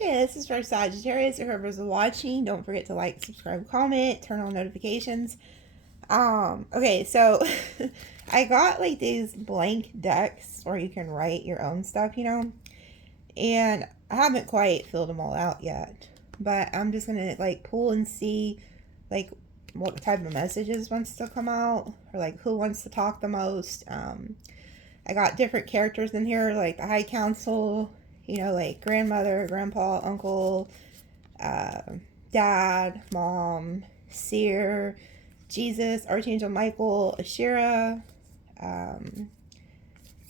Okay, this is for Sagittarius or whoever's watching. Don't forget to like, subscribe, comment, turn on notifications. Okay, so I got like these blank decks where you can write your own stuff, and I haven't quite filled them all out yet, but I'm just gonna like pull and see like what type of messages wants to come out, or like who wants to talk the most. I got different characters in here, like the High Council, like grandmother, grandpa, uncle, dad, mom, seer, Jesus, Archangel Michael, Ashira.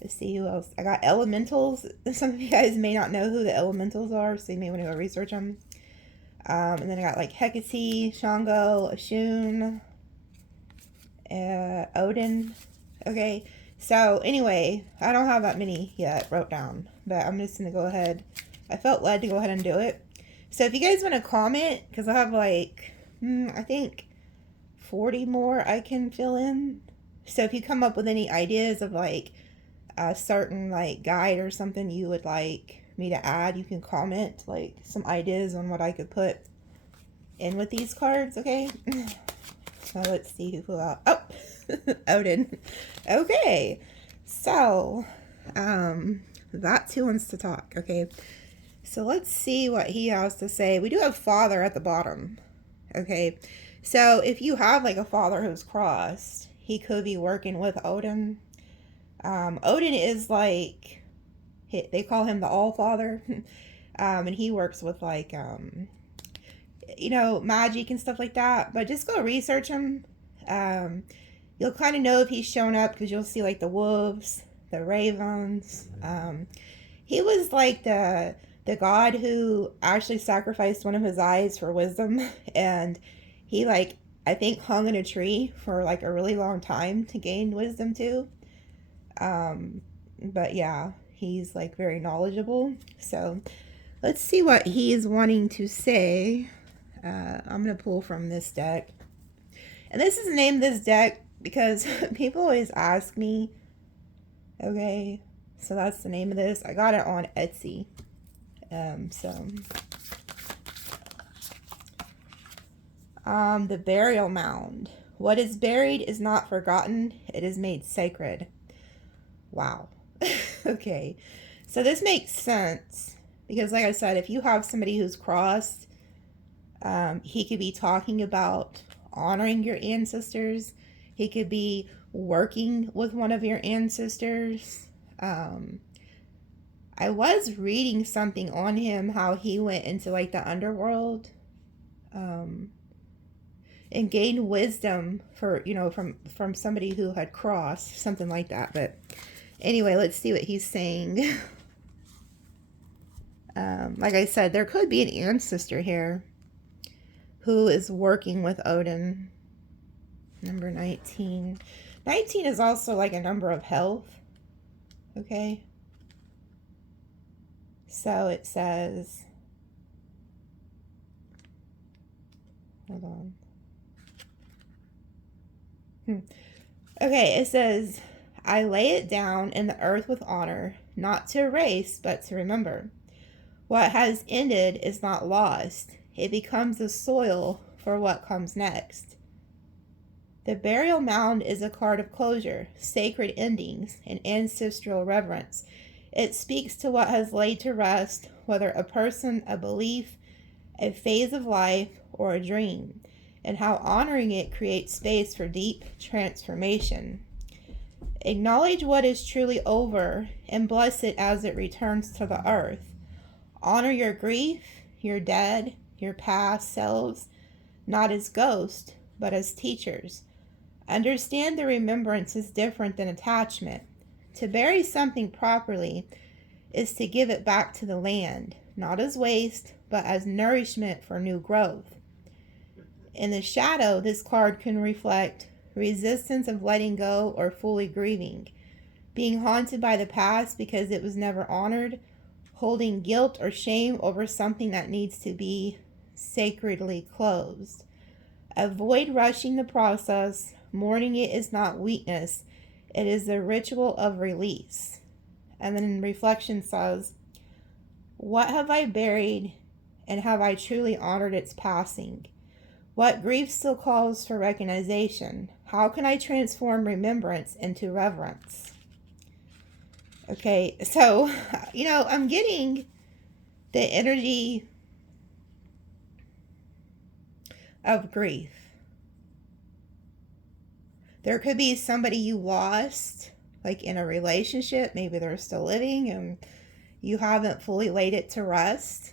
Let's see who else. I got elementals. Some of you guys may not know who the elementals are, so you may want to go research them. And then I got like Hecate, Shango, Ashun, Odin. Okay, so anyway, I don't have that many yet wrote down, but I'm just going to go ahead. I felt led to go ahead and do it. So if you guys want to comment, because I have like, I think 40 more I can fill in. So if you come up with any ideas of like a certain like guide or something you would like me to add, you can comment like some ideas on what I could put in with these cards, okay? So let's see who flew out. Oh, Odin. Okay, so that's who wants to talk, okay? So let's see what he has to say. We do have father at the bottom, okay? So if you have like a father who's crossed, he could be working with Odin. Odin is like, they call him the All-Father, and he works with like, magic and stuff like that. But just go research him. You'll kind of know if he's shown up because you'll see like the wolves, the ravens. He was like the god who actually sacrificed one of his eyes for wisdom, and he like, I think, hung in a tree for like a really long time to gain wisdom too. But yeah, he's like very knowledgeable. So let's see what he's wanting to say. I'm going to pull from this deck. And this is the name of this deck because people always ask me. Okay, so that's the name of this. I got it on Etsy. The burial mound. What is buried is not forgotten. It is made sacred. Wow. Okay. So this makes sense because, like I said, if you have somebody who's crossed, he could be talking about honoring your ancestors. He could be working with one of your ancestors. I was reading something on him, how he went into like the underworld, and gained wisdom for, from somebody who had crossed, something like that. But anyway, let's see what he's saying. Like I said, there could be an ancestor here who is working with Odin. Number 19. 19 is also like a number of health. Okay. So it says, hold on. Okay, it says, I lay it down in the earth with honor, not to erase, but to remember. What has ended is not lost. It becomes the soil for what comes next. The burial mound is a card of closure, sacred endings, and ancestral reverence. It speaks to what has laid to rest, whether a person, a belief, a phase of life, or a dream, and how honoring it creates space for deep transformation. Acknowledge what is truly over and bless it as it returns to the earth. Honor your grief, your dead, your past selves, not as ghosts, but as teachers. Understand the remembrance is different than attachment. To bury something properly is to give it back to the land, not as waste, but as nourishment for new growth. In the shadow, this card can reflect resistance of letting go or fully grieving, being haunted by the past because it was never honored, holding guilt or shame over something that needs to be sacredly closed. Avoid rushing the process. Mourning it is not weakness. It is the ritual of release. And then reflection says, What have I buried, and have I truly honored its passing? What grief still calls for recognition? How can I transform remembrance into reverence? Okay, so, I'm getting the energy of grief. There could be somebody you lost, like in a relationship. Maybe they're still living and you haven't fully laid it to rest.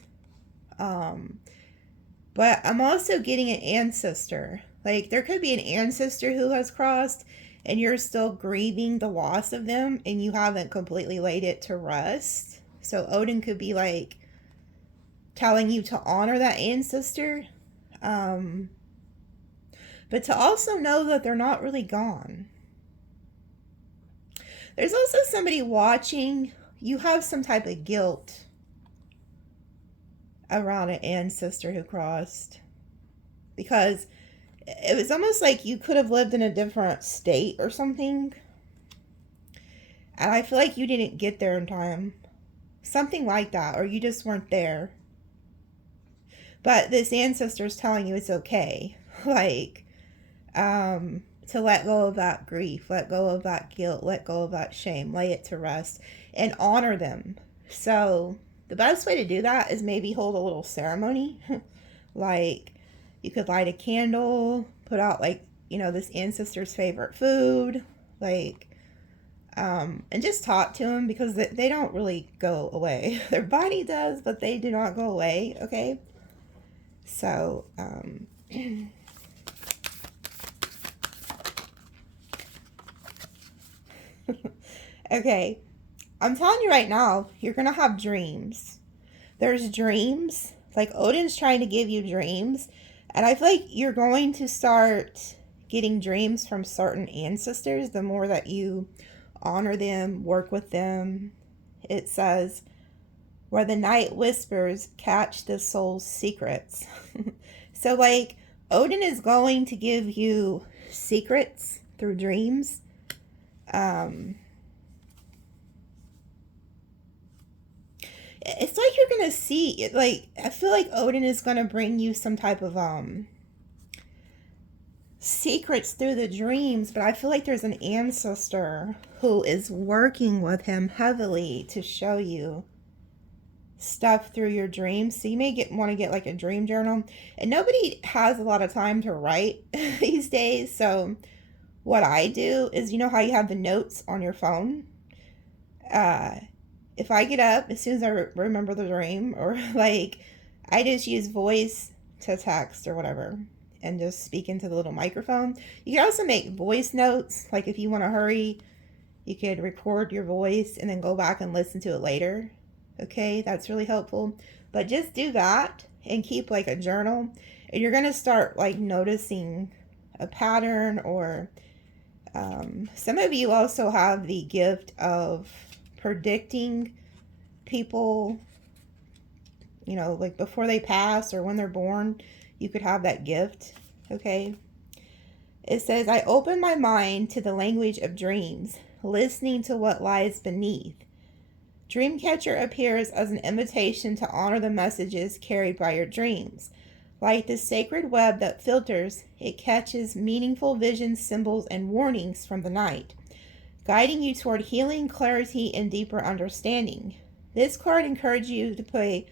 But I'm also getting an ancestor. Like, there could be an ancestor who has crossed and you're still grieving the loss of them and you haven't completely laid it to rest. So Odin could be like telling you to honor that ancestor. But to also know that they're not really gone. There's also somebody watching. You have some type of guilt around an ancestor who crossed. Because it was almost like you could have lived in a different state or something. And I feel like you didn't get there in time. Something like that. Or you just weren't there. But this ancestor is telling you it's okay. Like, to let go of that grief, let go of that guilt, let go of that shame, lay it to rest, and honor them. So the best way to do that is maybe hold a little ceremony. Like, you could light a candle, put out, like, this ancestor's favorite food, like, and just talk to them, because they don't really go away. Their body does, but they do not go away, okay? So, okay, I'm telling you right now, you're going to have dreams. There's dreams. Like, Odin's trying to give you dreams. And I feel like you're going to start getting dreams from certain ancestors the more that you honor them, work with them. It says, where the night whispers, catch the soul's secrets. So, like, Odin is going to give you secrets through dreams. It's like you're gonna see, like, I feel like Odin is gonna bring you some type of secrets through the dreams, but I feel like there's an ancestor who is working with him heavily to show you stuff through your dreams. So you may want to get like a dream journal, and nobody has a lot of time to write these days. So what I do is, you know how you have the notes on your phone? If I get up, as soon as I remember the dream, or like, I just use voice to text or whatever and just speak into the little microphone. You can also make voice notes. Like, if you want to hurry, you could record your voice and then go back and listen to it later. Okay, that's really helpful. But just do that and keep like a journal, and you're going to start like noticing a pattern. Or some of you also have the gift of predicting people, like before they pass or when they're born. You could have that gift. Okay, it says, I open my mind to the language of dreams, listening to what lies beneath. Dreamcatcher appears as an invitation to honor the messages carried by your dreams. Like the sacred web that filters, it catches meaningful visions, symbols, and warnings from the night, guiding you toward healing, clarity, and deeper understanding. This card encourages you to pay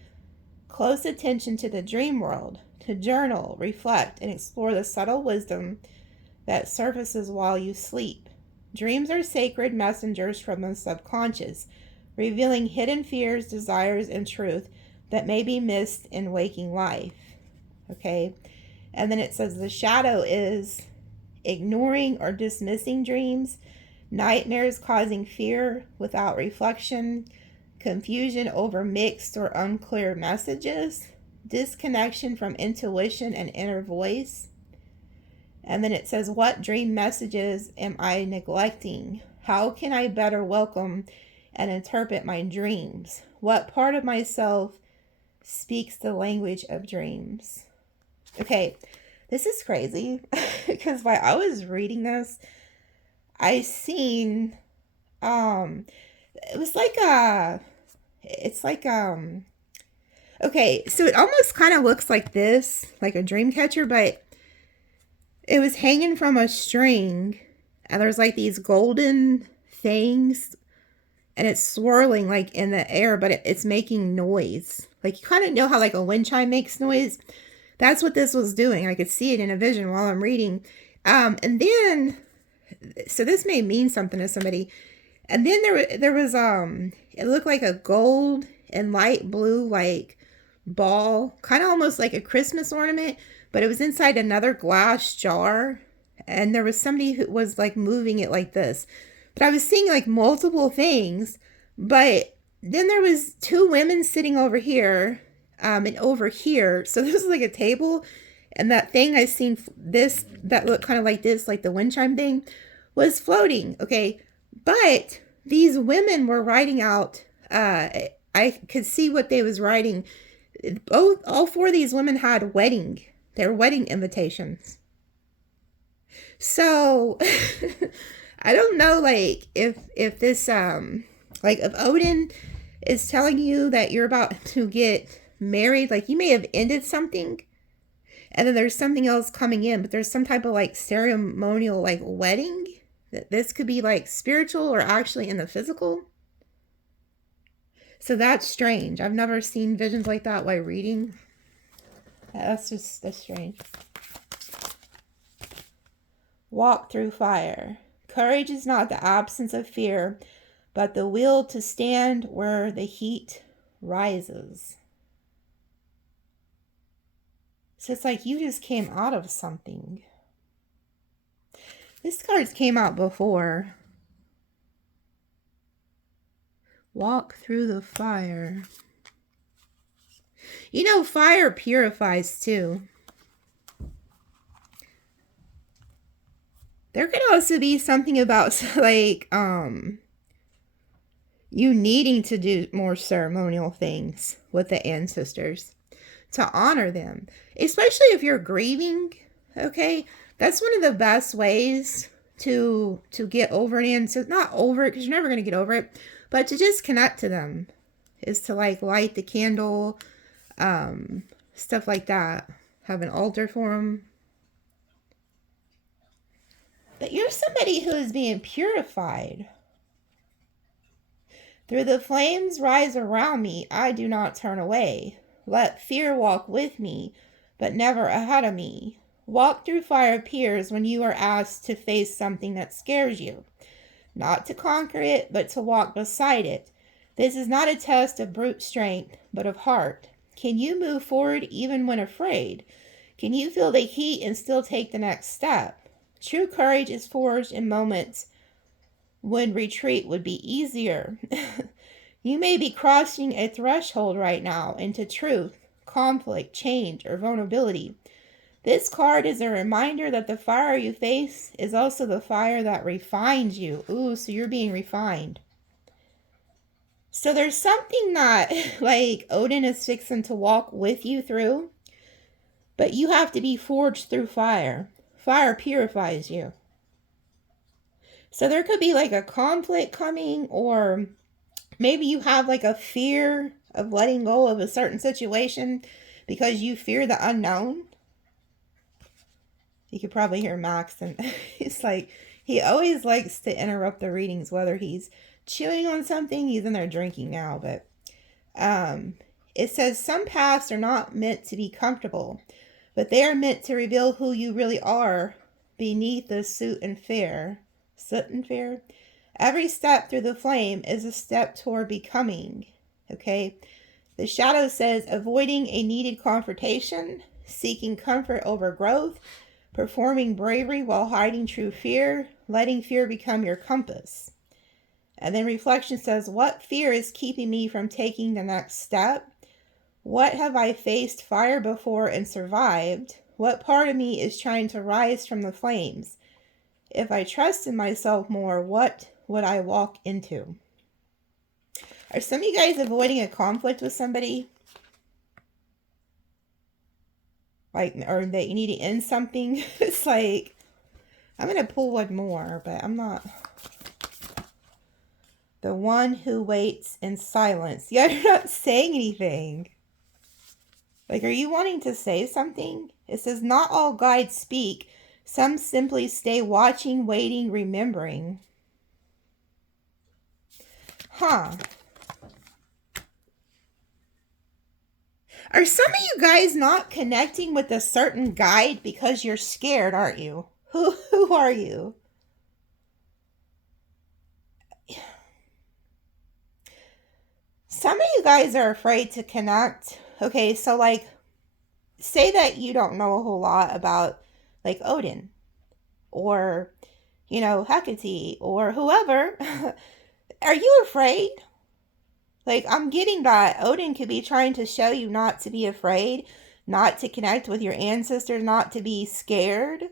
close attention to the dream world, to journal, reflect, and explore the subtle wisdom that surfaces while you sleep. Dreams are sacred messengers from the subconscious, revealing hidden fears, desires, and truth that may be missed in waking life. Okay? And then it says the shadow is ignoring or dismissing dreams, nightmares causing fear without reflection, confusion over mixed or unclear messages, disconnection from intuition and inner voice. And then it says, what dream messages am I neglecting? How can I better welcome and interpret my dreams? What part of myself speaks the language of dreams? Okay, this is crazy because while I was reading this, I seen it was like it's like Okay, so it almost kind of looks like this, like a dream catcher, but it was hanging from a string, and there's like these golden things, and it's swirling like in the air, but it's making noise. Like, you kind of know how like a wind chime makes noise. That's what this was doing. I could see it in a vision while I'm reading. And then, so this may mean something to somebody. And then there was it looked like a gold and light blue like ball, kind of almost like a Christmas ornament, but it was inside another glass jar, and there was somebody who was like moving it like this. But I was seeing like multiple things, but then there was two women sitting over here, and over here. So this was like a table, and that thing I seen, this that looked kind of like this, like the wind chime thing, was floating. Okay, but these women were writing out. I could see what they was writing. All four of these women had their wedding invitations. So I don't know, like, if this like, if Odin is telling you that you're about to get married, like, you may have ended something and then there's something else coming in, but there's some type of like ceremonial like wedding. That this could be like spiritual or actually in the physical. So that's strange. I've never seen visions like that while reading. That's strange. Walk through fire. Courage is not the absence of fear, but the will to stand where the heat rises. So it's like you just came out of something. This card's came out before. Walk through the fire. You know, fire purifies too. There could also be something about like you needing to do more ceremonial things with the ancestors to honor them, especially if you're grieving. Okay, that's one of the best ways to get over it, and so not over it because you're never going to get over it, but to just connect to them is to like light the candle, stuff like that. Have an altar for them. But you're somebody who is being purified. Through the flames rise around me, I do not turn away. Let fear walk with me, but never ahead of me. Walk through fire appears when you are asked to face something that scares you. Not to conquer it, but to walk beside it. This is not a test of brute strength, but of heart. Can you move forward even when afraid? Can you feel the heat and still take the next step? True courage is forged in moments when retreat would be easier. You may be crossing a threshold right now into truth, conflict, change, or vulnerability. This card is a reminder that the fire you face is also the fire that refines you. Ooh, so you're being refined. So there's something that like Odin is fixing to walk with you through, but you have to be forged through fire. Fire purifies you. So there could be like a conflict coming, or maybe you have like a fear of letting go of a certain situation because you fear the unknown. You could probably hear Max, and he's like, he always likes to interrupt the readings, whether he's chewing on something, he's in there drinking now, but it says some paths are not meant to be comfortable, but they are meant to reveal who you really are beneath the soot and fear. Soot and fear? Every step through the flame is a step toward becoming. Okay? The shadow says avoiding a needed confrontation, seeking comfort over growth, performing bravery while hiding true fear, letting fear become your compass. And then reflection says, what fear is keeping me from taking the next step? What have I faced fire before and survived? What part of me is trying to rise from the flames? If I trust in myself more, what would I walk into? Are some of you guys avoiding a conflict with somebody? Like, or that you need to end something? It's like, I'm going to pull one more, but I'm not. The one who waits in silence. Yeah, you're not saying anything. Like, are you wanting to say something? It says, not all guides speak. Some simply stay watching, waiting, remembering. Huh. Are some of you guys not connecting with a certain guide because you're scared, aren't you? Who are you? Some of you guys are afraid to connect. Okay, so like, say that you don't know a whole lot about like Odin or, Hecate or whoever. Are you afraid? Like, I'm getting that Odin could be trying to show you not to be afraid, not to connect with your ancestors, not to be scared.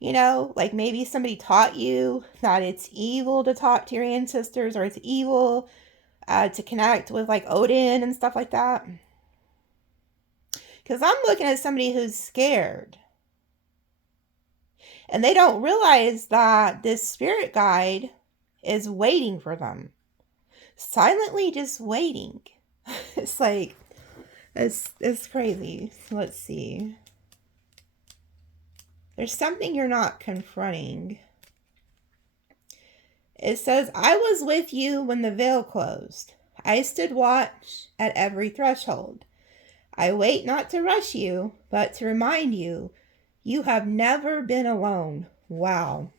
Like maybe somebody taught you that it's evil to talk to your ancestors, or it's evil to connect with like Odin and stuff like that. Because I'm looking at somebody who's scared. And they don't realize that this spirit guide is waiting for them. Silently just waiting. It's like, it's crazy. Let's see. There's something you're not confronting. It says, I was with you when the veil closed. I stood watch at every threshold. I wait not to rush you, but to remind you, you have never been alone. Wow.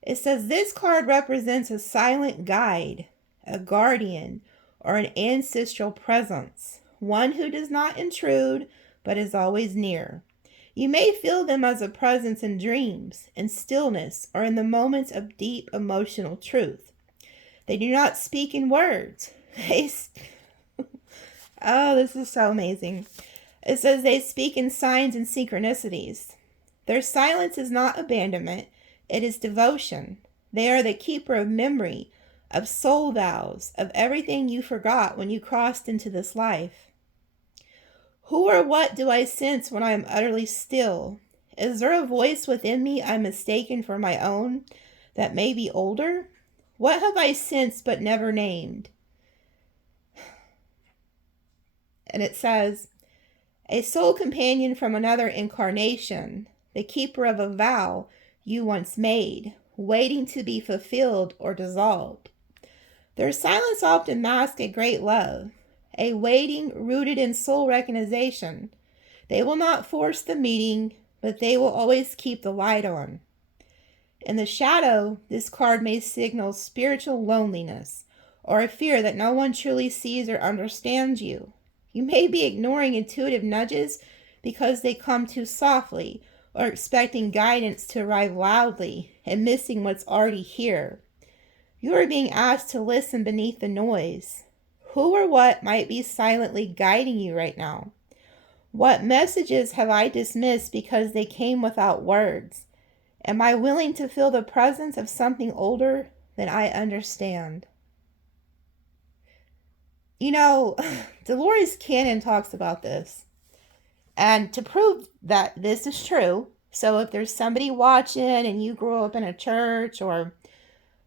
It says this card represents a silent guide, a guardian, or an ancestral presence, one who does not intrude, but is always near. You may feel them as a presence in dreams, in stillness, or in the moments of deep emotional truth. They do not speak in words. Oh, this is so amazing. It says they speak in signs and synchronicities. Their silence is not abandonment, it is devotion. They are the keeper of memory, of soul vows, of everything you forgot when you crossed into this life. Who or what do I sense when I am utterly still? Is there a voice within me I mistaken for my own that may be older? What have I sensed but never named? And it says, a soul companion from another incarnation, the keeper of a vow you once made, waiting to be fulfilled or dissolved. Their silence often masks a great love, a waiting rooted in soul recognition. They will not force the meeting, but they will always keep the light on. In the shadow, this card may signal spiritual loneliness, or a fear that no one truly sees or understands you. You may be ignoring intuitive nudges because they come too softly, or expecting guidance to arrive loudly and missing what's already here. You are being asked to listen beneath the noise. Who or what might be silently guiding you right now? What messages have I dismissed because they came without words? Am I willing to feel the presence of something older than I understand? Dolores Cannon talks about this. And to prove that this is true, so if there's somebody watching and you grew up in a church or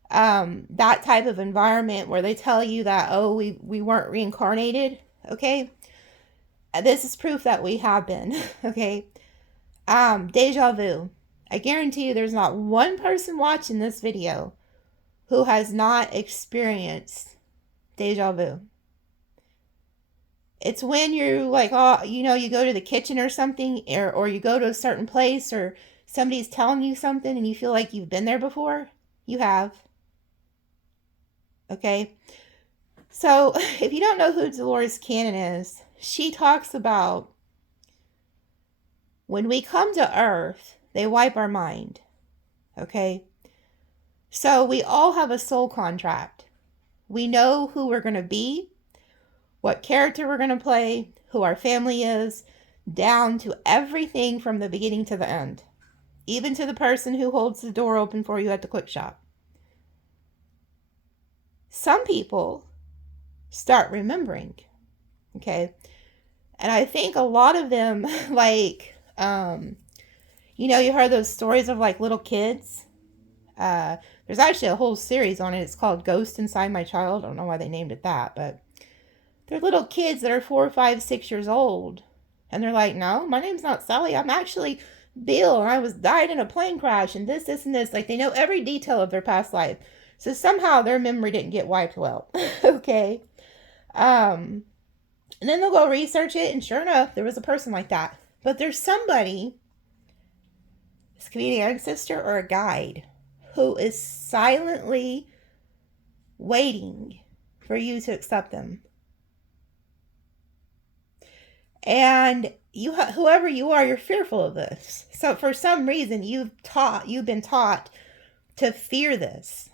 that type of environment where they tell you that, oh, we weren't reincarnated, okay? This is proof that we have been, okay? Deja vu. I guarantee you there's not one person watching this video who has not experienced deja vu. It's when you're like, oh, you go to the kitchen or something, or you go to a certain place, or somebody's telling you something and you feel like you've been there before. You have. Okay? So, if you don't know who Dolores Cannon is, she talks about when we come to Earth, they wipe our mind. Okay? So, we all have a soul contract. We know who we're going to be, what character we're going to play, who our family is, down to everything from the beginning to the end. Even to the person who holds the door open for you at the quick shop. Some people start remembering. Okay? And I think a lot of them, like, you heard those stories of like little kids. There's actually a whole series on it. It's called Ghost Inside My Child. I don't know why they named it that, but They're little kids that are 4, 5, 6 years old. And they're like, no, my name's not Sally. I'm actually Bill, and I died in a plane crash, and this, and this. Like, they know every detail of their past life. So somehow their memory didn't get wiped well. Okay. And then they'll go research it, and sure enough, there was a person like that. But there's somebody, this could be an ancestor or a guide, who is silently waiting for you to accept them. And you, whoever you are, you're fearful of this. So for some reason, you've been taught to fear this.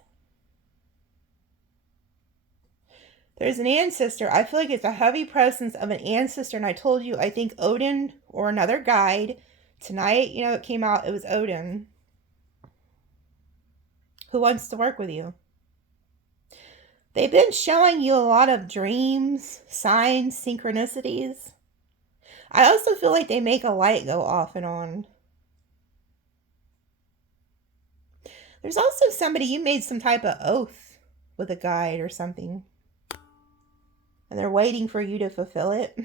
There's an ancestor. I feel like it's a heavy presence of an ancestor. And I told you, I think Odin or another guide. Tonight, it came out, it was Odin. Who wants to work with you. They've been showing you a lot of dreams, signs, synchronicities. I also feel like they make a light go off and on. There's also somebody, you made some type of oath with a guide or something. And they're waiting for you to fulfill it.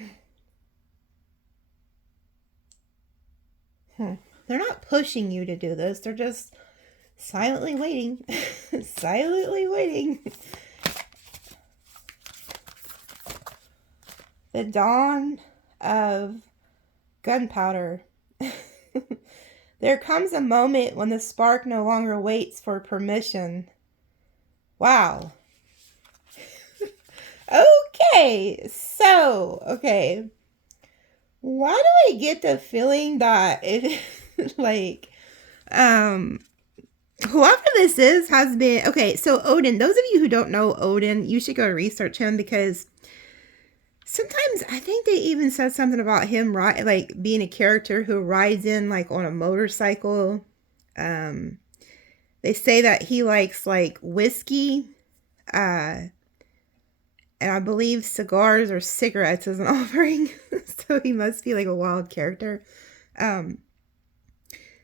They're not pushing you to do this. They're just silently waiting. Silently waiting. The dawn of gunpowder. There comes a moment when the spark no longer waits for permission. Wow. Okay. Why do I get the feeling that it like whoever this is has been okay, so Odin, those of you who don't know Odin, you should go research him, because sometimes I think they even said something about him, right? Like being a character who rides in like on a motorcycle. They say that he likes like whiskey, and I believe cigars or cigarettes as an offering. So he must be like a wild character. But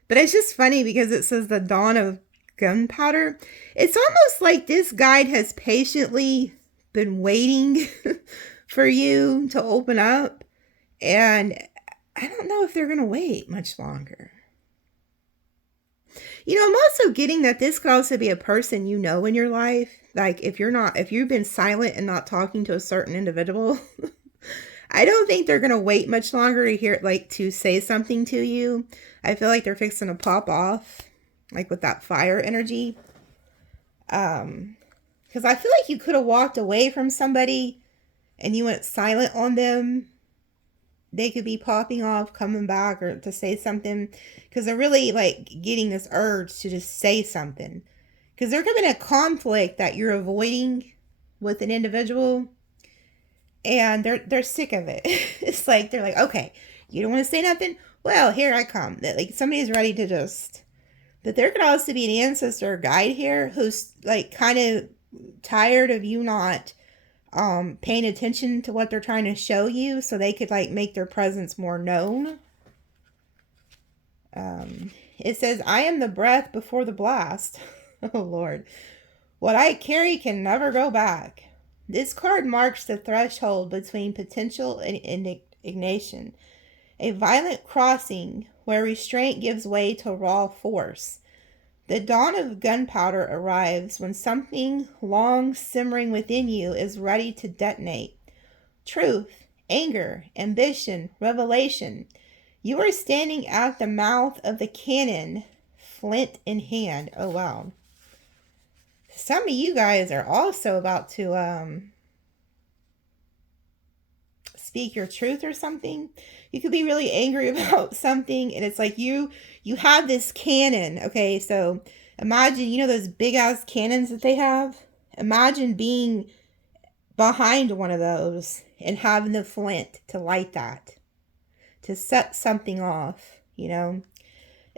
it's just funny because it says the dawn of gunpowder. It's almost like this guide has patiently been waiting for you to open up. And I don't know if they're going to wait much longer. I'm also getting that this could also be a person in your life. Like if you've been silent and not talking to a certain individual, I don't think they're going to wait much longer to say something to you. I feel like they're fixing to pop off, like with that fire energy. Because I feel like you could have walked away from somebody and you went silent on them. They could be popping off, coming back, or to say something. Because they're really like getting this urge to just say something. Because there could have been a conflict that you're avoiding with an individual. And they're sick of it. It's like, they're like, okay, you don't want to say nothing? Well, here I come. That like somebody's ready to just... But there could also be an ancestor guide here who's like kind of tired of you not paying attention to what they're trying to show you, so they could like make their presence more known. It says, I am the breath before the blast. Oh Lord. What I carry can never go back. This card marks the threshold between potential and indignation, a violent crossing where restraint gives way to raw force. The dawn of gunpowder arrives when something long simmering within you is ready to detonate. Truth, anger, ambition, revelation. You are standing at the mouth of the cannon, flint in hand. Oh, wow. Some of you guys are also about to speak your truth or something. You could be really angry about something, and it's like you have this cannon. Okay, so imagine, those big ass cannons that they have. Imagine being behind one of those and having the flint to light that, to set something off. It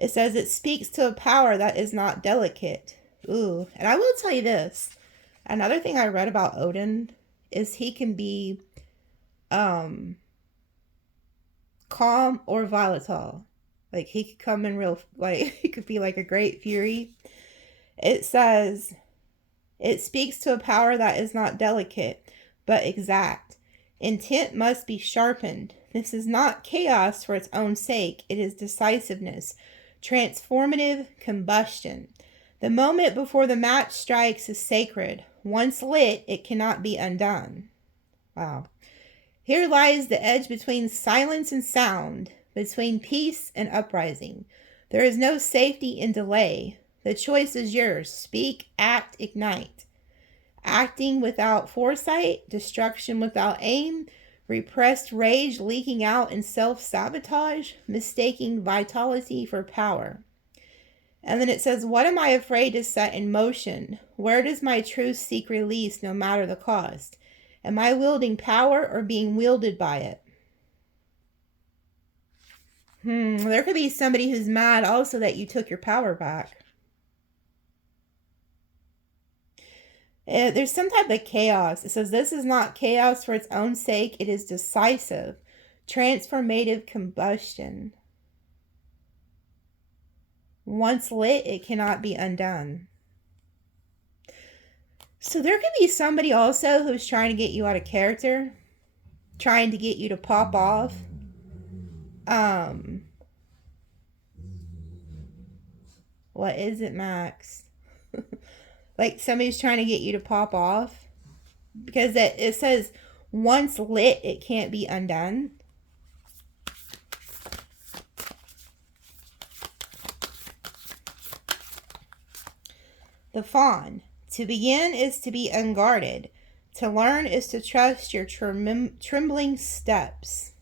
says it speaks to a power that is not delicate. Ooh, and I will tell you this. Another thing I read about Odin is he can be calm or volatile. Like he could come in he could be like a great fury. It says it speaks to a power that is not delicate but exact. Intent must be sharpened. This is not chaos for its own sake. It is decisiveness, transformative combustion. The moment before the match strikes is sacred. Once lit, it cannot be undone. Wow. Here lies the edge between silence and sound, between peace and uprising. There is no safety in delay. The choice is yours. Speak, act, ignite. Acting without foresight, destruction without aim, repressed rage leaking out in self-sabotage, mistaking vitality for power. And then it says, what am I afraid to set in motion? Where does my truth seek release no matter the cost? Am I wielding power or being wielded by it? There could be somebody who's mad also that you took your power back. There's some type of chaos. It says this is not chaos for its own sake. It is decisive, transformative combustion. Once lit, it cannot be undone. So there could be somebody also who's trying to get you out of character, trying to get you to pop off. What is it, Max? Like somebody's trying to get you to pop off, because it says once lit, it can't be undone. The fawn. To begin is to be unguarded. To learn is to trust your trembling steps.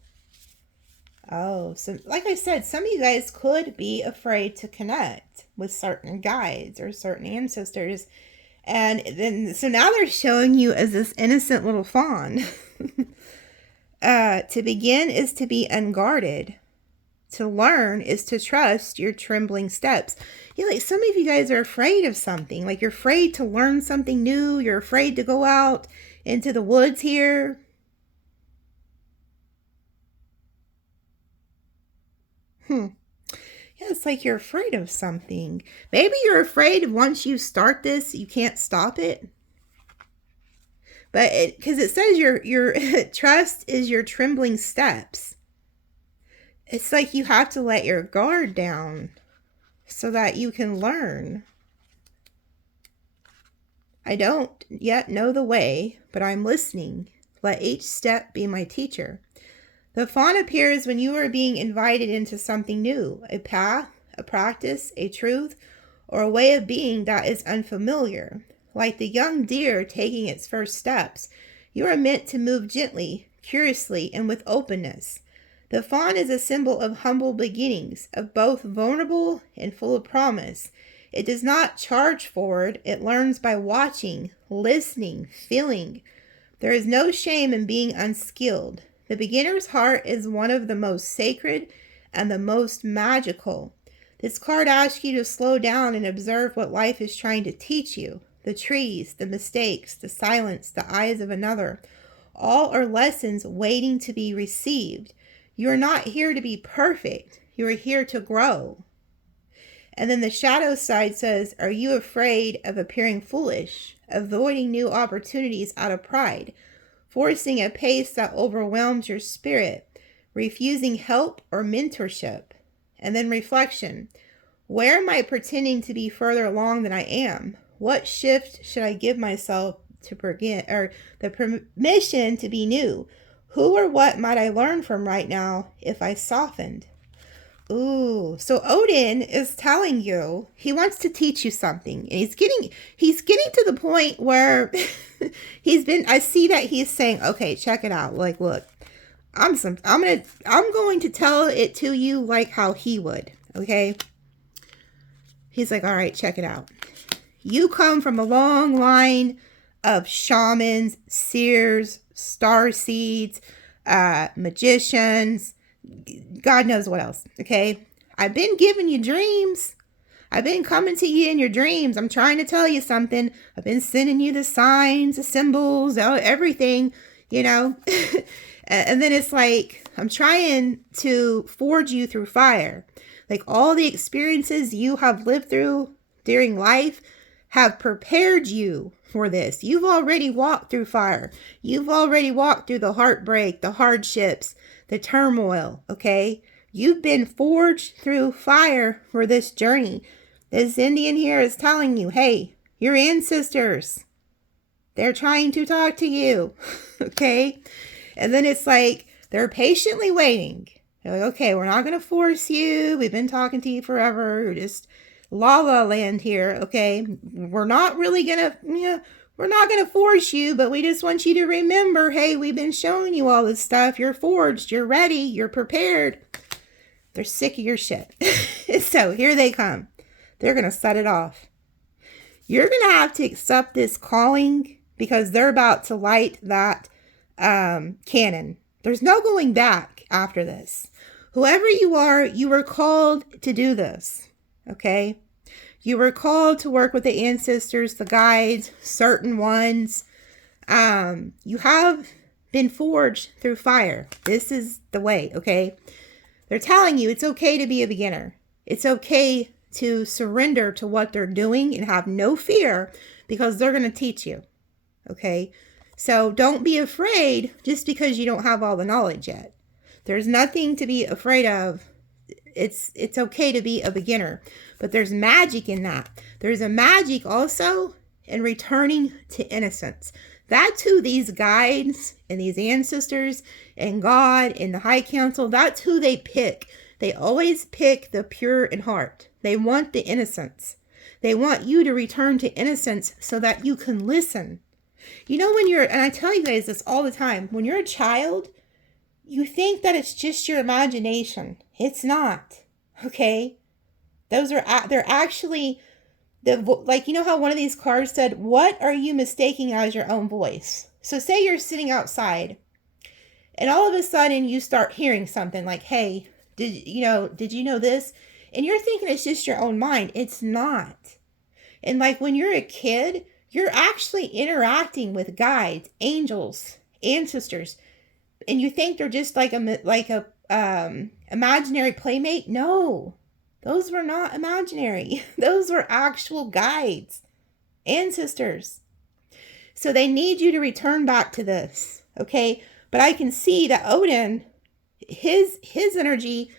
Oh, so like I said, some of you guys could be afraid to connect with certain guides or certain ancestors. And then, so now they're showing you as this innocent little fawn. To begin is to be unguarded. To learn is to trust your trembling steps. Yeah, like some of you guys are afraid of something. Like you're afraid to learn something new. You're afraid to go out into the woods here. Yeah, it's like you're afraid of something. Maybe you're afraid once you start this, you can't stop it. But because it says your trust is your trembling steps. It's like you have to let your guard down so that you can learn. I don't yet know the way, but I'm listening. Let each step be my teacher. The fawn appears when you are being invited into something new, a path, a practice, a truth, or a way of being that is unfamiliar. Like the young deer taking its first steps, you are meant to move gently, curiously, and with openness. The fawn is a symbol of humble beginnings, of both vulnerable and full of promise. It does not charge forward. It learns by watching, listening, feeling. There is no shame in being unskilled. The beginner's heart is one of the most sacred and the most magical. This card asks you to slow down and observe what life is trying to teach you. The trees, the mistakes, the silence, the eyes of another. All are lessons waiting to be received. You are not here to be perfect. You are here to grow. And then the shadow side says, are you afraid of appearing foolish, avoiding new opportunities out of pride, forcing a pace that overwhelms your spirit, refusing help or mentorship? And then reflection. Where am I pretending to be further along than I am? What shift should I give myself to begin, or the permission to be new? Who or what might I learn from right now if I softened? Ooh, so Odin is telling you he wants to teach you something, and he's getting to the point where I see that he's saying, okay, check it out. Like, look, I'm going to tell it to you like how he would. Okay. He's like, all right, check it out. You come from a long line of shamans, seers, star seeds, magicians, God knows what else. Okay. I've been giving you dreams. I've been coming to you in your dreams. I'm trying to tell you something. I've been sending you the signs, the symbols, everything, you know. And then it's like, I'm trying to forge you through fire. Like all the experiences you have lived through during life have prepared you for this. You've already walked through fire. You've already walked through the heartbreak, the hardships, the turmoil, okay? You've been forged through fire for this journey. This Indian here is telling you, hey, your ancestors, they're trying to talk to you, okay? And then it's like, they're patiently waiting. They're like, okay, we're not going to force you. We've been talking to you forever. You're just la la land here, okay? We're not really going to, we're not going to force you, but we just want you to remember, hey, we've been showing you all this stuff. You're forged. You're ready. You're prepared. They're sick of your shit. So here they come. They're going to set it off. You're going to have to accept this calling because they're about to light that cannon. There's no going back after this. Whoever you are, you were called to do this, okay? You were called to work with the ancestors, the guides, certain ones. You have been forged through fire. This is the way, okay? They're telling you it's okay to be a beginner. It's okay to surrender to what they're doing and have no fear because they're going to teach you, okay? So don't be afraid just because you don't have all the knowledge yet. There's nothing to be afraid of. It's okay to be a beginner, but there's magic in that. There's a magic also in returning to innocence. That's who these guides and these ancestors and God and the High Council, that's who they pick. They always pick the pure in heart. They want the innocence. They want you to return to innocence so that you can listen. You know, when you're, and I tell you guys this all the time, when you're a child, you think that it's just your imagination. It's not, okay? They're actually, like, you know how one of these cards said, what are you mistaking as your own voice? So say you're sitting outside and all of a sudden you start hearing something like, hey, did you know this? And you're thinking it's just your own mind. It's not. And like when you're a kid, you're actually interacting with guides, angels, ancestors, and you think they're just like a imaginary playmate. No, those were not imaginary. Those were actual guides, ancestors. So they need you to return back to this, okay? But I can see that Odin, his energy,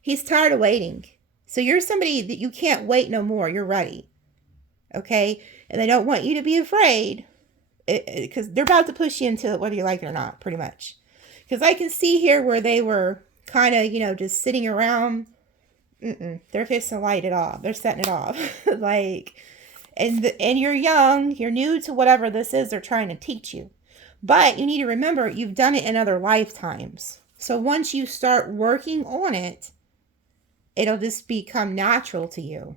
he's tired of waiting. So you're somebody that you can't wait no more. You're ready, okay? And they don't want you to be afraid because they're about to push you into it whether you like it or not, pretty much. Because I can see here where they were kind of, just sitting around. They're fixing to light it off. They're setting it off. And you're young. You're new to whatever this is they're trying to teach you. But you need to remember, you've done it in other lifetimes. So once you start working on it, it'll just become natural to you.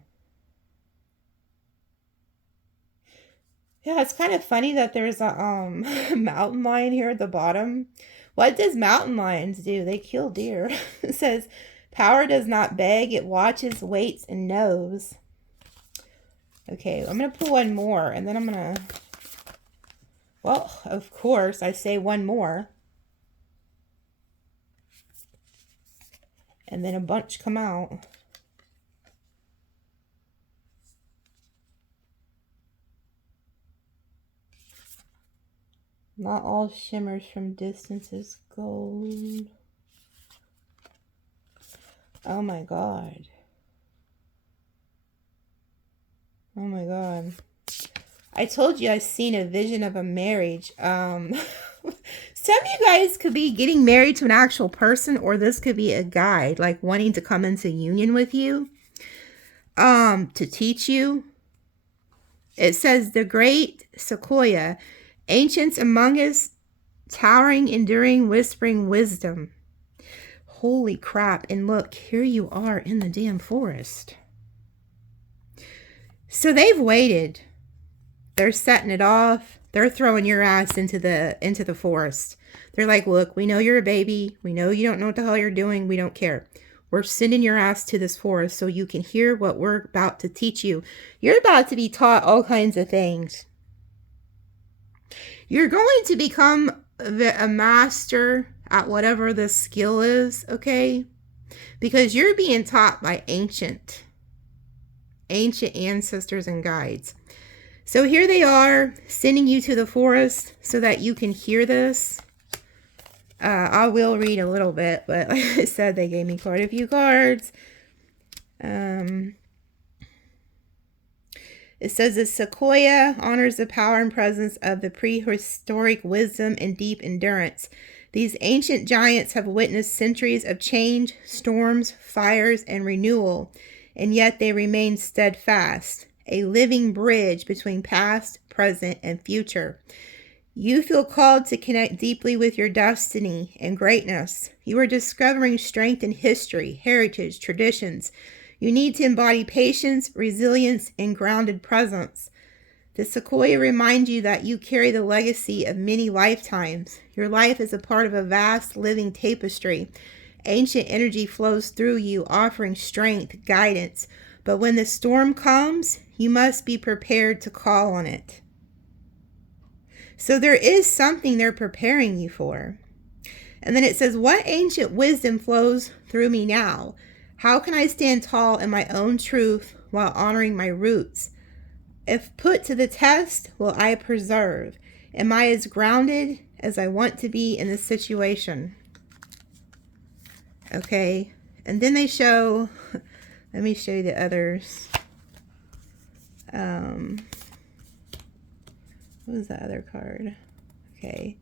Yeah, it's kind of funny that there's a mountain lion here at the bottom. What does mountain lions do? They kill deer. It says, power does not beg. It watches, waits, and knows. Okay, I'm going to pull one more. And then I'm going to... Well, of course, I say one more. And then a bunch come out. Not all shimmers from distance is gold. Oh my God. Oh my God. I told you I've seen a vision of a marriage. Some of you guys could be getting married to an actual person, or this could be a guide, like wanting to come into union with you, to teach you. It says the great sequoia, ancients among us, towering, enduring, whispering wisdom. Holy crap. And look, here you are in the damn forest. So they've waited. They're setting it off. They're throwing your ass into the forest. They're like, look, we know you're a baby. We know you don't know what the hell you're doing. We don't care. We're sending your ass to this forest so you can hear what we're about to teach you. You're about to be taught all kinds of things. You're going to become a master at whatever the skill is, okay? Because you're being taught by ancient ancestors and guides. So here they are sending you to the forest so that you can hear this. I will read a little bit, but like I said, they gave me quite a few cards. It says the sequoia honors the power and presence of the prehistoric wisdom and deep endurance. These ancient giants have witnessed centuries of change, storms, fires, and renewal, and yet they remain steadfast, a living bridge between past, present, and future. You feel called to connect deeply with your destiny and greatness. You are discovering strength in history, heritage, traditions. You need to embody patience, resilience, and grounded presence. The sequoia reminds you that you carry the legacy of many lifetimes. Your life is a part of a vast living tapestry. Ancient energy flows through you, offering strength, guidance. But when the storm comes, you must be prepared to call on it. So there is something they're preparing you for. And then it says, what ancient wisdom flows through me now? How can I stand tall in my own truth while honoring my roots? If put to the test, will I preserve? Am I as grounded as I want to be in this situation? Okay. And then they show, let me show you the others. What was the other card? Okay.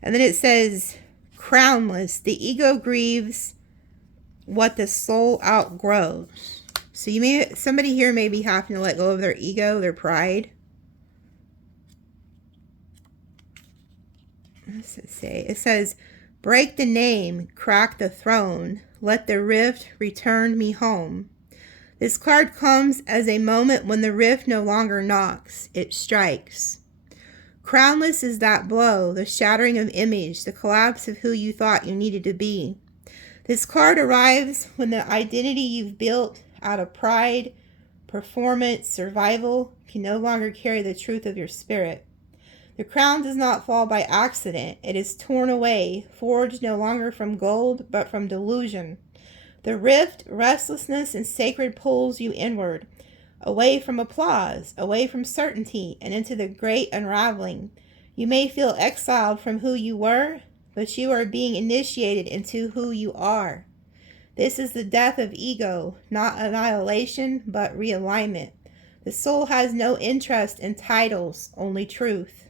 And then it says, crownless, the ego grieves what the soul outgrows. So somebody here may be having to let go of their ego, their pride. What does it say? It says, break the name, crack the throne, let the rift return me home. This card comes as a moment when the rift no longer knocks, it strikes. Crownless is that blow, the shattering of image, the collapse of who you thought you needed to be. This card arrives when the identity you've built out of pride, performance, survival can no longer carry the truth of your spirit. The crown does not fall by accident. It is torn away, forged no longer from gold, but from delusion. The rift, restlessness, and sacred pulls you inward, away from applause, away from certainty, and into the great unraveling. You may feel exiled from who you were, but you are being initiated into who you are. This is the death of ego, not annihilation, but realignment. The soul has no interest in titles, only truth.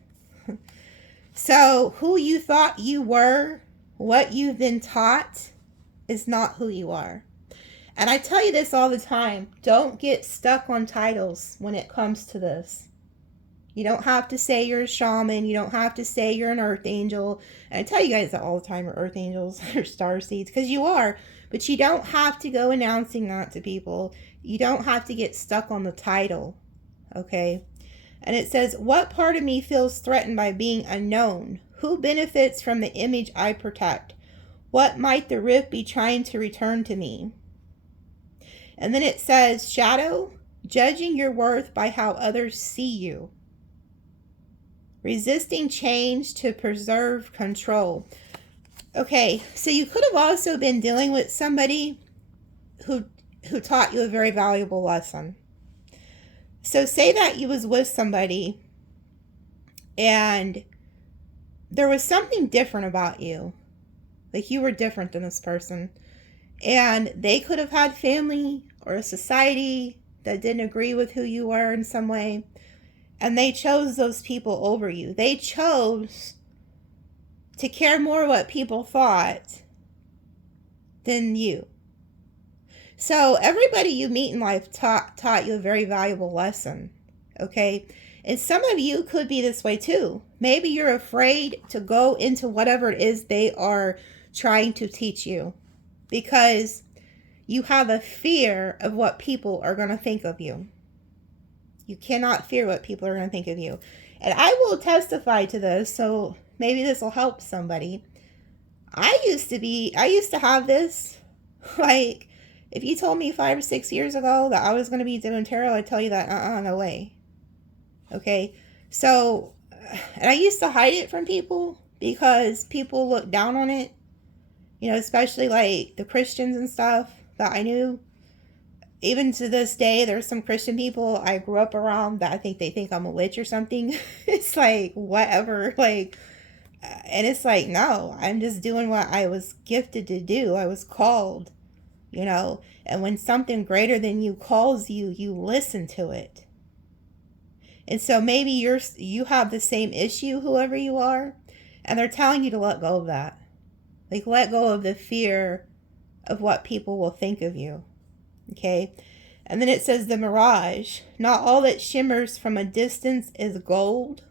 So, who you thought you were, what you've been taught, is not who you are. And I tell you this all the time, don't get stuck on titles when it comes to this. You don't have to say you're a shaman. You don't have to say you're an earth angel. And I tell you guys that all the time, you're earth angels or star seeds, because you are. But you don't have to go announcing that to people. You don't have to get stuck on the title, okay? And it says, what part of me feels threatened by being unknown? Who benefits from the image I protect? What might the rift be trying to return to me? And then it says, shadow, judging your worth by how others see you. Resisting change to preserve control. Okay, so you could have also been dealing with somebody who taught you a very valuable lesson. So say that you was with somebody and there was something different about you. Like you were different than this person. And they could have had family or a society that didn't agree with who you were in some way. And they chose those people over you. They chose to care more what people thought than you. So everybody you meet in life taught you a very valuable lesson. Okay? And some of you could be this way too. Maybe you're afraid to go into whatever it is they are trying to teach you, because you have a fear of what people are going to think of you. You cannot fear what people are going to think of you. And I will testify to this, so maybe this will help somebody. I used to have this. Like, if you told me 5 or 6 years ago that I was going to be doing tarot, I'd tell you that, no way. Okay? So, and I used to hide it from people because people looked down on it. You know, especially like the Christians and stuff that I knew. even to this day, there's some Christian people I grew up around that I think they think I'm a witch or something. It's like, whatever. Like, and it's like, no, I'm just doing what I was gifted to do. I was called, you know. And when something greater than you calls you, you listen to it. And so maybe you have the same issue, whoever you are, and they're telling you to let go of that. Like, let go of the fear of what people will think of you. Okay? And then it says the mirage. Not all that shimmers from a distance is gold.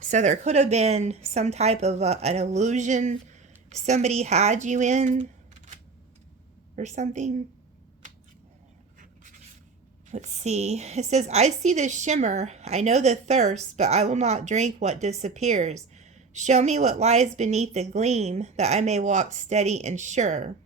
So there could have been some type of an illusion somebody had you in or something. Let's see. It says, I see the shimmer. I know the thirst, but I will not drink what disappears. Show me what lies beneath the gleam, that I may walk steady and sure.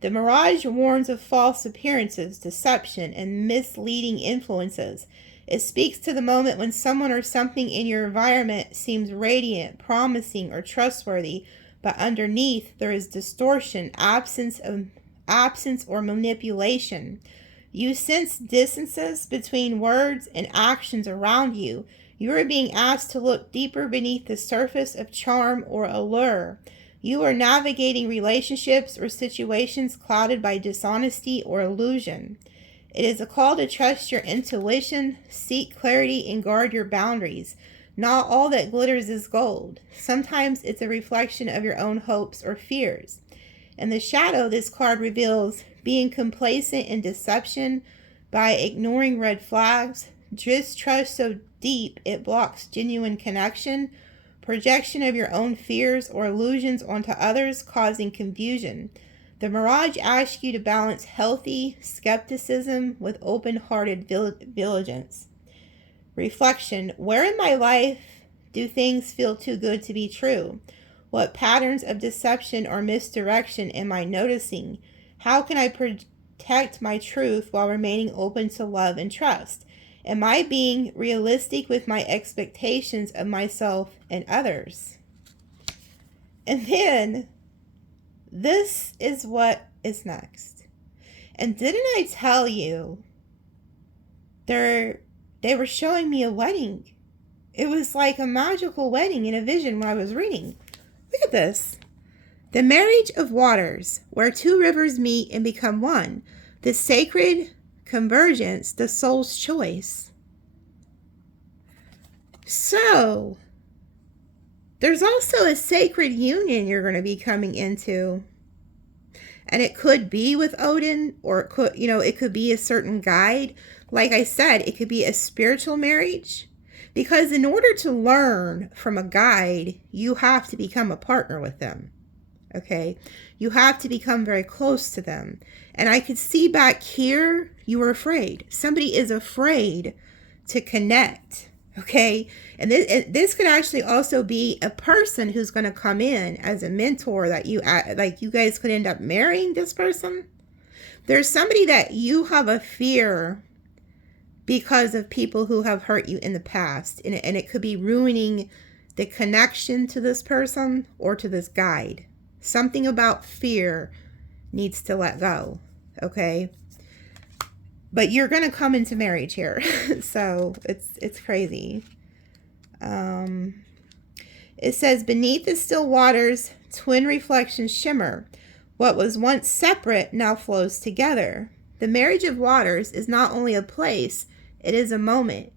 The mirage warns of false appearances, deception, and misleading influences. It speaks to the moment when someone or something in your environment seems radiant, promising, or trustworthy, but underneath there is distortion, absence or manipulation. You sense distances between words and actions around you. You are being asked to look deeper beneath the surface of charm or allure. You are navigating relationships or situations clouded by dishonesty or illusion. It is a call to trust your intuition, seek clarity, and guard your boundaries. Not all that glitters is gold. Sometimes it's a reflection of your own hopes or fears. In the shadow, this card reveals being complacent in deception by ignoring red flags, distrust so deep it blocks genuine connection, projection of your own fears or illusions onto others, causing confusion. The mirage asks you to balance healthy skepticism with open-hearted vigilance. Reflection. Where in my life do things feel too good to be true? What patterns of deception or misdirection am I noticing? How can I protect my truth while remaining open to love and trust? Am I being realistic with my expectations of myself and others? And then, this is what is next. And didn't I tell you, they were showing me a wedding. It was like a magical wedding in a vision when I was reading. Look at this. The marriage of waters, where two rivers meet and become one. The sacred convergence, the soul's choice. So, there's also a sacred union you're going to be coming into. And it could be with Odin, or it could be a certain guide. Like I said, it could be a spiritual marriage. Because in order to learn from a guide, you have to become a partner with them. Okay? You have to become very close to them. And I could see back here, you were afraid. Somebody is afraid to connect. Okay? And this could actually also be a person who's going to come in as a mentor that you guys could end up marrying this person. There's somebody that you have a fear because of people who have hurt you in the past. And it could be ruining the connection to this person or to this guide. Something about fear needs to let go. Okay? But you're going to come into marriage here. So it's crazy. It says, beneath the still waters, twin reflections shimmer. What was once separate now flows together. The marriage of waters is not only a place, it is a moment,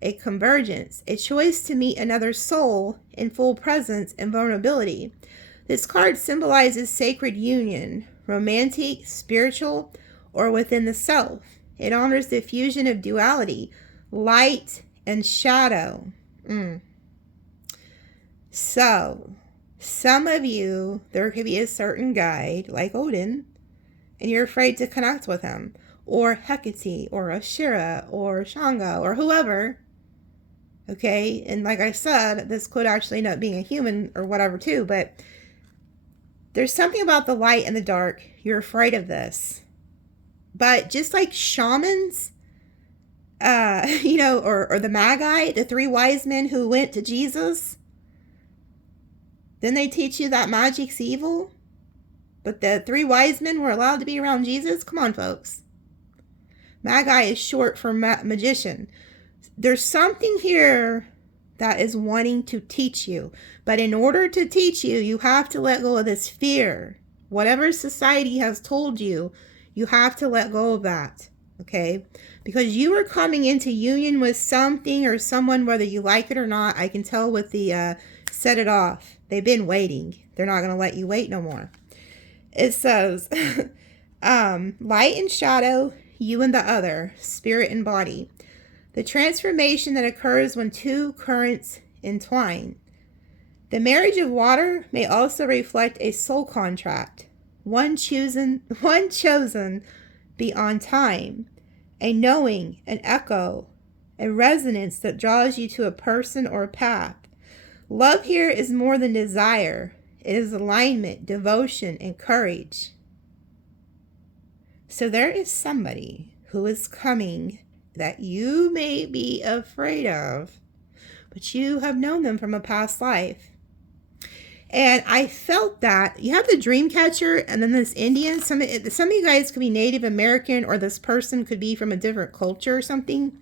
a convergence, a choice to meet another soul in full presence and vulnerability. This card symbolizes sacred union, romantic, spiritual, or within the self. It honors the fusion of duality, light and shadow. So, some of you, there could be a certain guide, like Odin, and you're afraid to connect with him. Or Hecate, or Ashera, or Shango, or whoever. Okay? And like I said, this could actually end up being a human or whatever too, but there's something about the light and the dark. You're afraid of this. But just like shamans, or the Magi, the three wise men who went to Jesus, then they teach you that magic's evil. But the 3 wise men were allowed to be around Jesus? Come on, folks. Magi is short for magician. There's something here that is wanting to teach you. But in order to teach you, you have to let go of this fear. Whatever society has told you, you have to let go of that. Okay? Because you are coming into union with something or someone, whether you like it or not. I can tell with the set it off. They've been waiting. They're not going to let you wait no more. It says, light and shadow, you and the other, spirit and body. The transformation that occurs when 2 currents entwine. The marriage of water may also reflect a soul contract, one chosen beyond time, a knowing, an echo, a resonance that draws you to a person or a path. Love here is more than desire. It is alignment, devotion, and courage. So there is somebody who is coming that you may be afraid of, but you have known them from a past life. And I felt that. You have the Dreamcatcher and then this Indian. Some of you guys could be Native American, or this person could be from a different culture or something.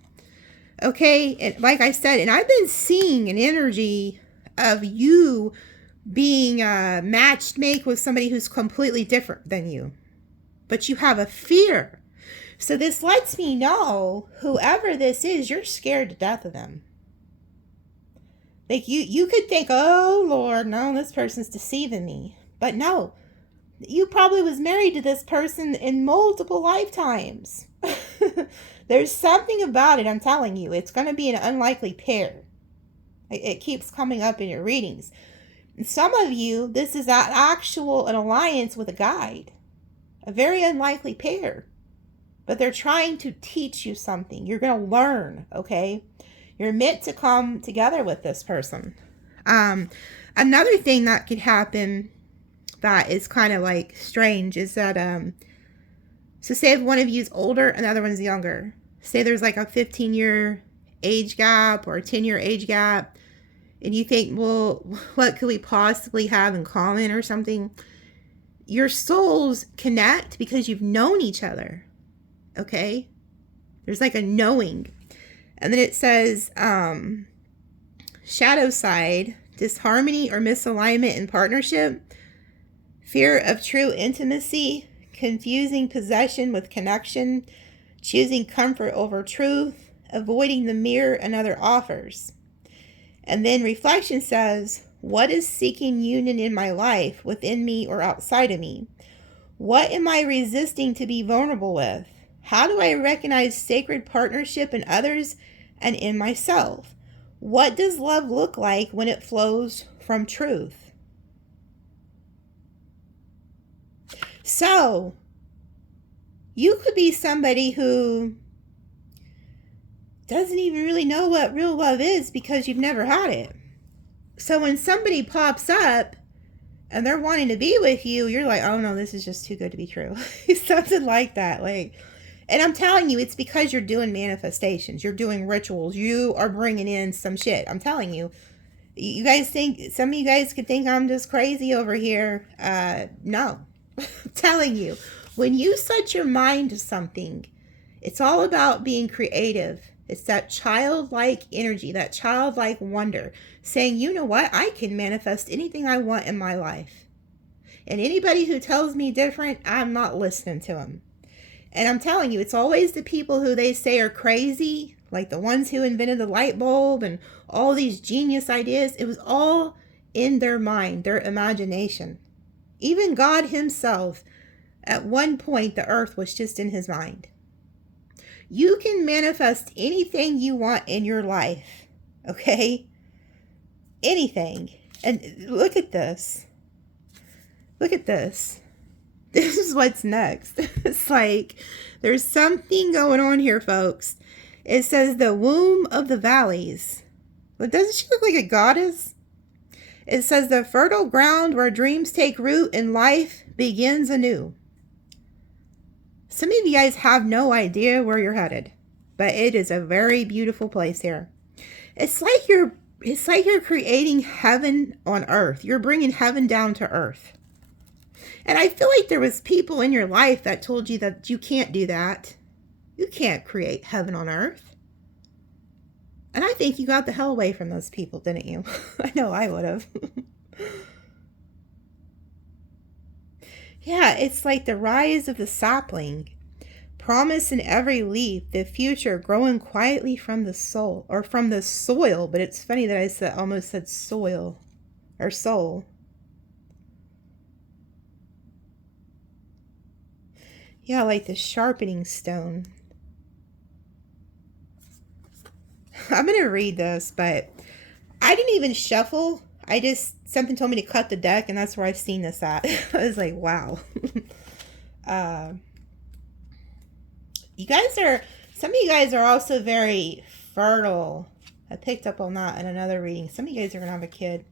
Okay, and like I said, and I've been seeing an energy of you being matched make with somebody who's completely different than you. But you have a fear. So this lets me know, whoever this is, you're scared to death of them. Like you could think, oh Lord, no, this person's deceiving me. But no, you probably was married to this person in multiple lifetimes. There's something about it, I'm telling you. It's going to be an unlikely pair. It keeps coming up in your readings. And some of you, this is an alliance with a guide. A very unlikely pair. But they're trying to teach you something. You're going to learn, okay? You're meant to come together with this person. Another thing that could happen that is kind of like strange is that, so say if one of you is older and the other one's younger. Say there's like a 15-year age gap or a 10-year age gap. And you think, well, what could we possibly have in common or something? Your souls connect because you've known each other. Okay? There's like a knowing. And then it says, shadow side, disharmony or misalignment in partnership, fear of true intimacy, confusing possession with connection, choosing comfort over truth, avoiding the mirror and other offers. And then reflection says, what is seeking union in my life, within me or outside of me? What am I resisting to be vulnerable with? How do I recognize sacred partnership in others and in myself? What does love look like when it flows from truth? So, you could be somebody who doesn't even really know what real love is because you've never had it. So when somebody pops up and they're wanting to be with you, you're like, oh no, this is just too good to be true. Something like that. And I'm telling you, it's because you're doing manifestations. You're doing rituals. You are bringing in some shit. I'm telling you. You guys think, some of you guys could think I'm just crazy over here. No. I'm telling you. When you set your mind to something, it's all about being creative. It's that childlike energy, that childlike wonder, saying, you know what? I can manifest anything I want in my life. And anybody who tells me different, I'm not listening to them. And I'm telling you, it's always the people who they say are crazy, like the ones who invented the light bulb and all these genius ideas. It was all in their mind, their imagination. Even God himself, at one point, the earth was just in his mind. You can manifest anything you want in your life, okay? Anything. And look at this. Look at this. This is what's next. It's like there's something going on here, folks. It says the womb of the valleys. But doesn't she look like a goddess? It says the fertile ground where dreams take root and life begins anew. Some of you guys have no idea where you're headed, but it is a very beautiful place here. It's like you're creating heaven on earth. You're bringing heaven down to earth. And I feel like there was people in your life that told you that you can't do that. You can't create heaven on earth. And I think you got the hell away from those people, didn't you? I know I would have. Yeah, it's like the rise of the sapling. Promise in every leaf, the future growing quietly from the soul, or from the soil. But it's funny that I almost said soil, or soul. Yeah, like the sharpening stone. I'm going to read this, but I didn't even shuffle. Something told me to cut the deck, and that's where I've seen this at. I was like, wow. Some of you guys are also very fertile. I picked up on that in another reading. Some of you guys are going to have a kid.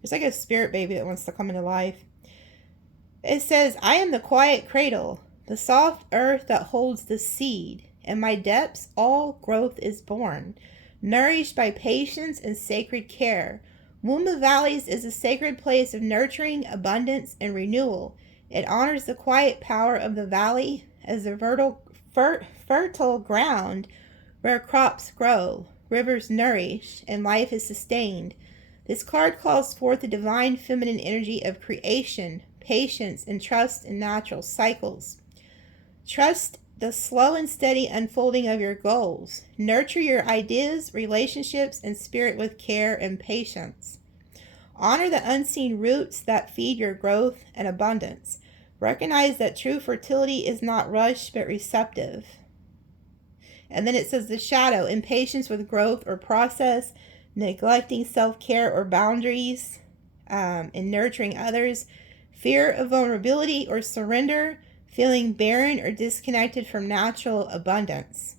There's like a spirit baby that wants to come into life. It says, I am the quiet cradle, the soft earth that holds the seed. In my depths, all growth is born, nourished by patience and sacred care. Womb of Valleys is a sacred place of nurturing, abundance, and renewal. It honors the quiet power of the valley as a fertile ground where crops grow, rivers nourish, and life is sustained. This card calls forth the divine feminine energy of creation, patience, and trust in natural cycles. Trust the slow and steady unfolding of your goals. Nurture your ideas, relationships, and spirit with care and patience. Honor the unseen roots that feed your growth and abundance. Recognize that true fertility is not rushed but receptive. And then it says the shadow, impatience with growth or process, neglecting self-care or boundaries, in nurturing others, fear of vulnerability or surrender, feeling barren or disconnected from natural abundance.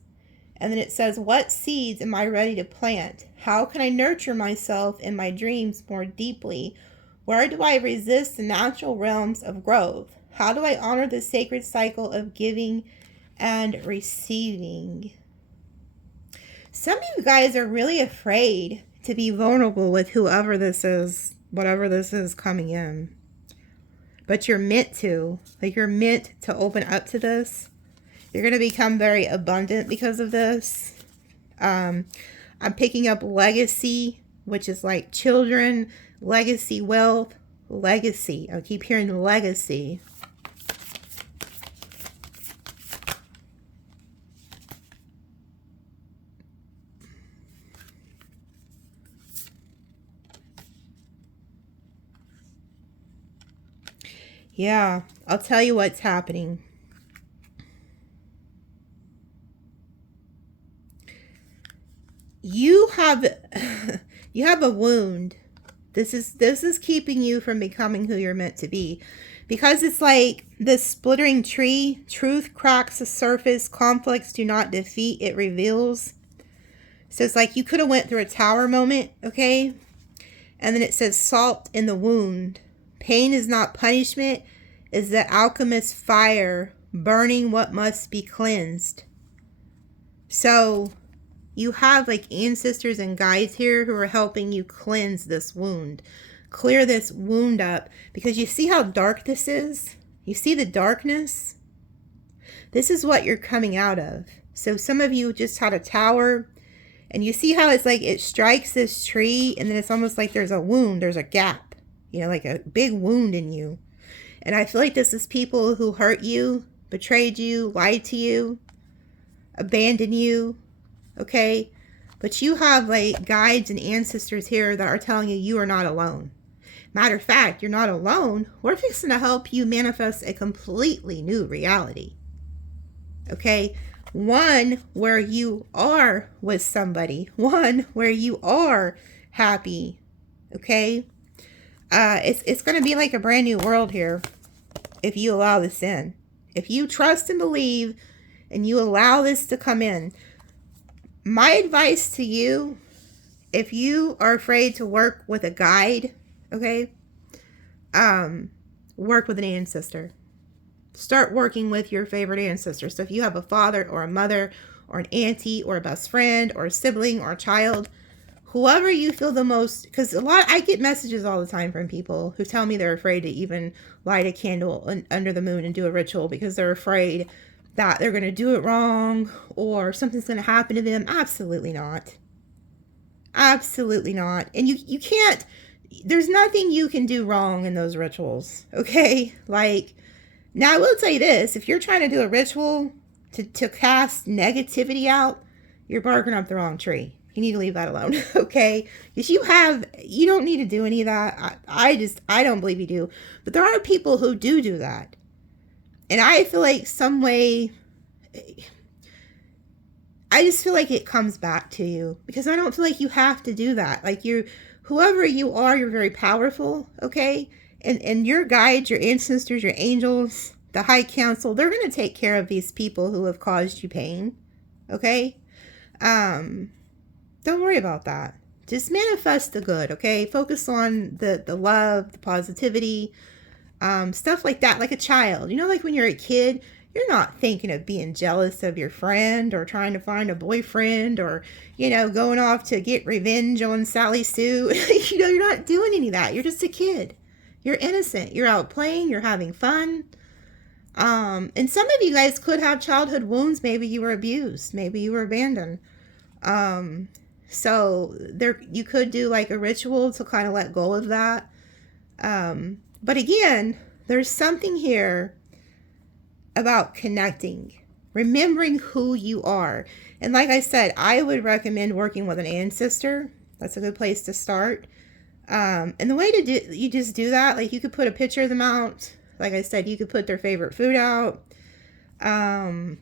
And then it says, what seeds am I ready to plant? How can I nurture myself in my dreams more deeply? Where do I resist the natural realms of growth? How do I honor the sacred cycle of giving and receiving? Some of you guys are really afraid to be vulnerable with whoever this is, whatever this is coming in. But you're meant to. Like, you're meant to open up to this. You're going to become very abundant because of this. I'm picking up legacy, which is like children, legacy, wealth, legacy. I keep hearing legacy. Yeah, I'll tell you what's happening. You have a wound. This is keeping you from becoming who you're meant to be. Because it's like this splittering tree, truth cracks the surface, conflicts do not defeat, it reveals. So it's like you could have went through a tower moment, okay? And then it says salt in the wound. Pain is not punishment, is the alchemist's fire, burning what must be cleansed. So you have like ancestors and guides here who are helping you cleanse this wound. Clear this wound up. Because you see how dark this is? You see the darkness? This is what you're coming out of. So some of you just had a tower. And you see how it's like it strikes this tree. And then it's almost like there's a wound. There's a gap. You know, like a big wound in you. And I feel like this is people who hurt you, betrayed you, lied to you, abandoned you. Okay? But you have like guides and ancestors here that are telling you you are not alone. Matter of fact, you're not alone. We're fixing to help you manifest a completely new reality. Okay? One where you are with somebody. One where you are happy. Okay? It's going to be like a brand new world here if you allow this in. If you trust and believe and you allow this to come in. My advice to you, if you are afraid to work with a guide, okay, work with an ancestor. Start working with your favorite ancestor. So if you have a father or a mother or an auntie or a best friend or a sibling or a child whoever you feel the most, because I get messages all the time from people who tell me they're afraid to even light a candle under the moon and do a ritual because they're afraid that they're going to do it wrong or something's going to happen to them. Absolutely not. Absolutely not. And you can't, there's nothing you can do wrong in those rituals, okay? Like, now I will tell you this, if you're trying to do a ritual to cast negativity out, you're barking up the wrong tree. You need to leave that alone, okay? Because you don't need to do any of that. I don't believe you do. But there are people who do that. And I feel like some way, I just feel like it comes back to you. Because I don't feel like you have to do that. Like whoever you are, you're very powerful, okay? And your guides, your ancestors, your angels, the high council, they're going to take care of these people who have caused you pain, okay? Don't worry about that. Just manifest the good, okay? Focus on the love, the positivity, stuff like that, like a child. You know, like when you're a kid, you're not thinking of being jealous of your friend or trying to find a boyfriend or, you know, going off to get revenge on Sally Sue. You know, you're not doing any of that. You're just a kid. You're innocent. You're out playing. You're having fun. And some of you guys could have childhood wounds. Maybe you were abused. Maybe you were abandoned. So you could do like a ritual to kind of let go of that. But again, there's something here about connecting, remembering who you are. And like I said, I would recommend working with an ancestor. That's a good place to start. And the way to do, you just do that, like you could put a picture of them out. Like I said, you could put their favorite food out. And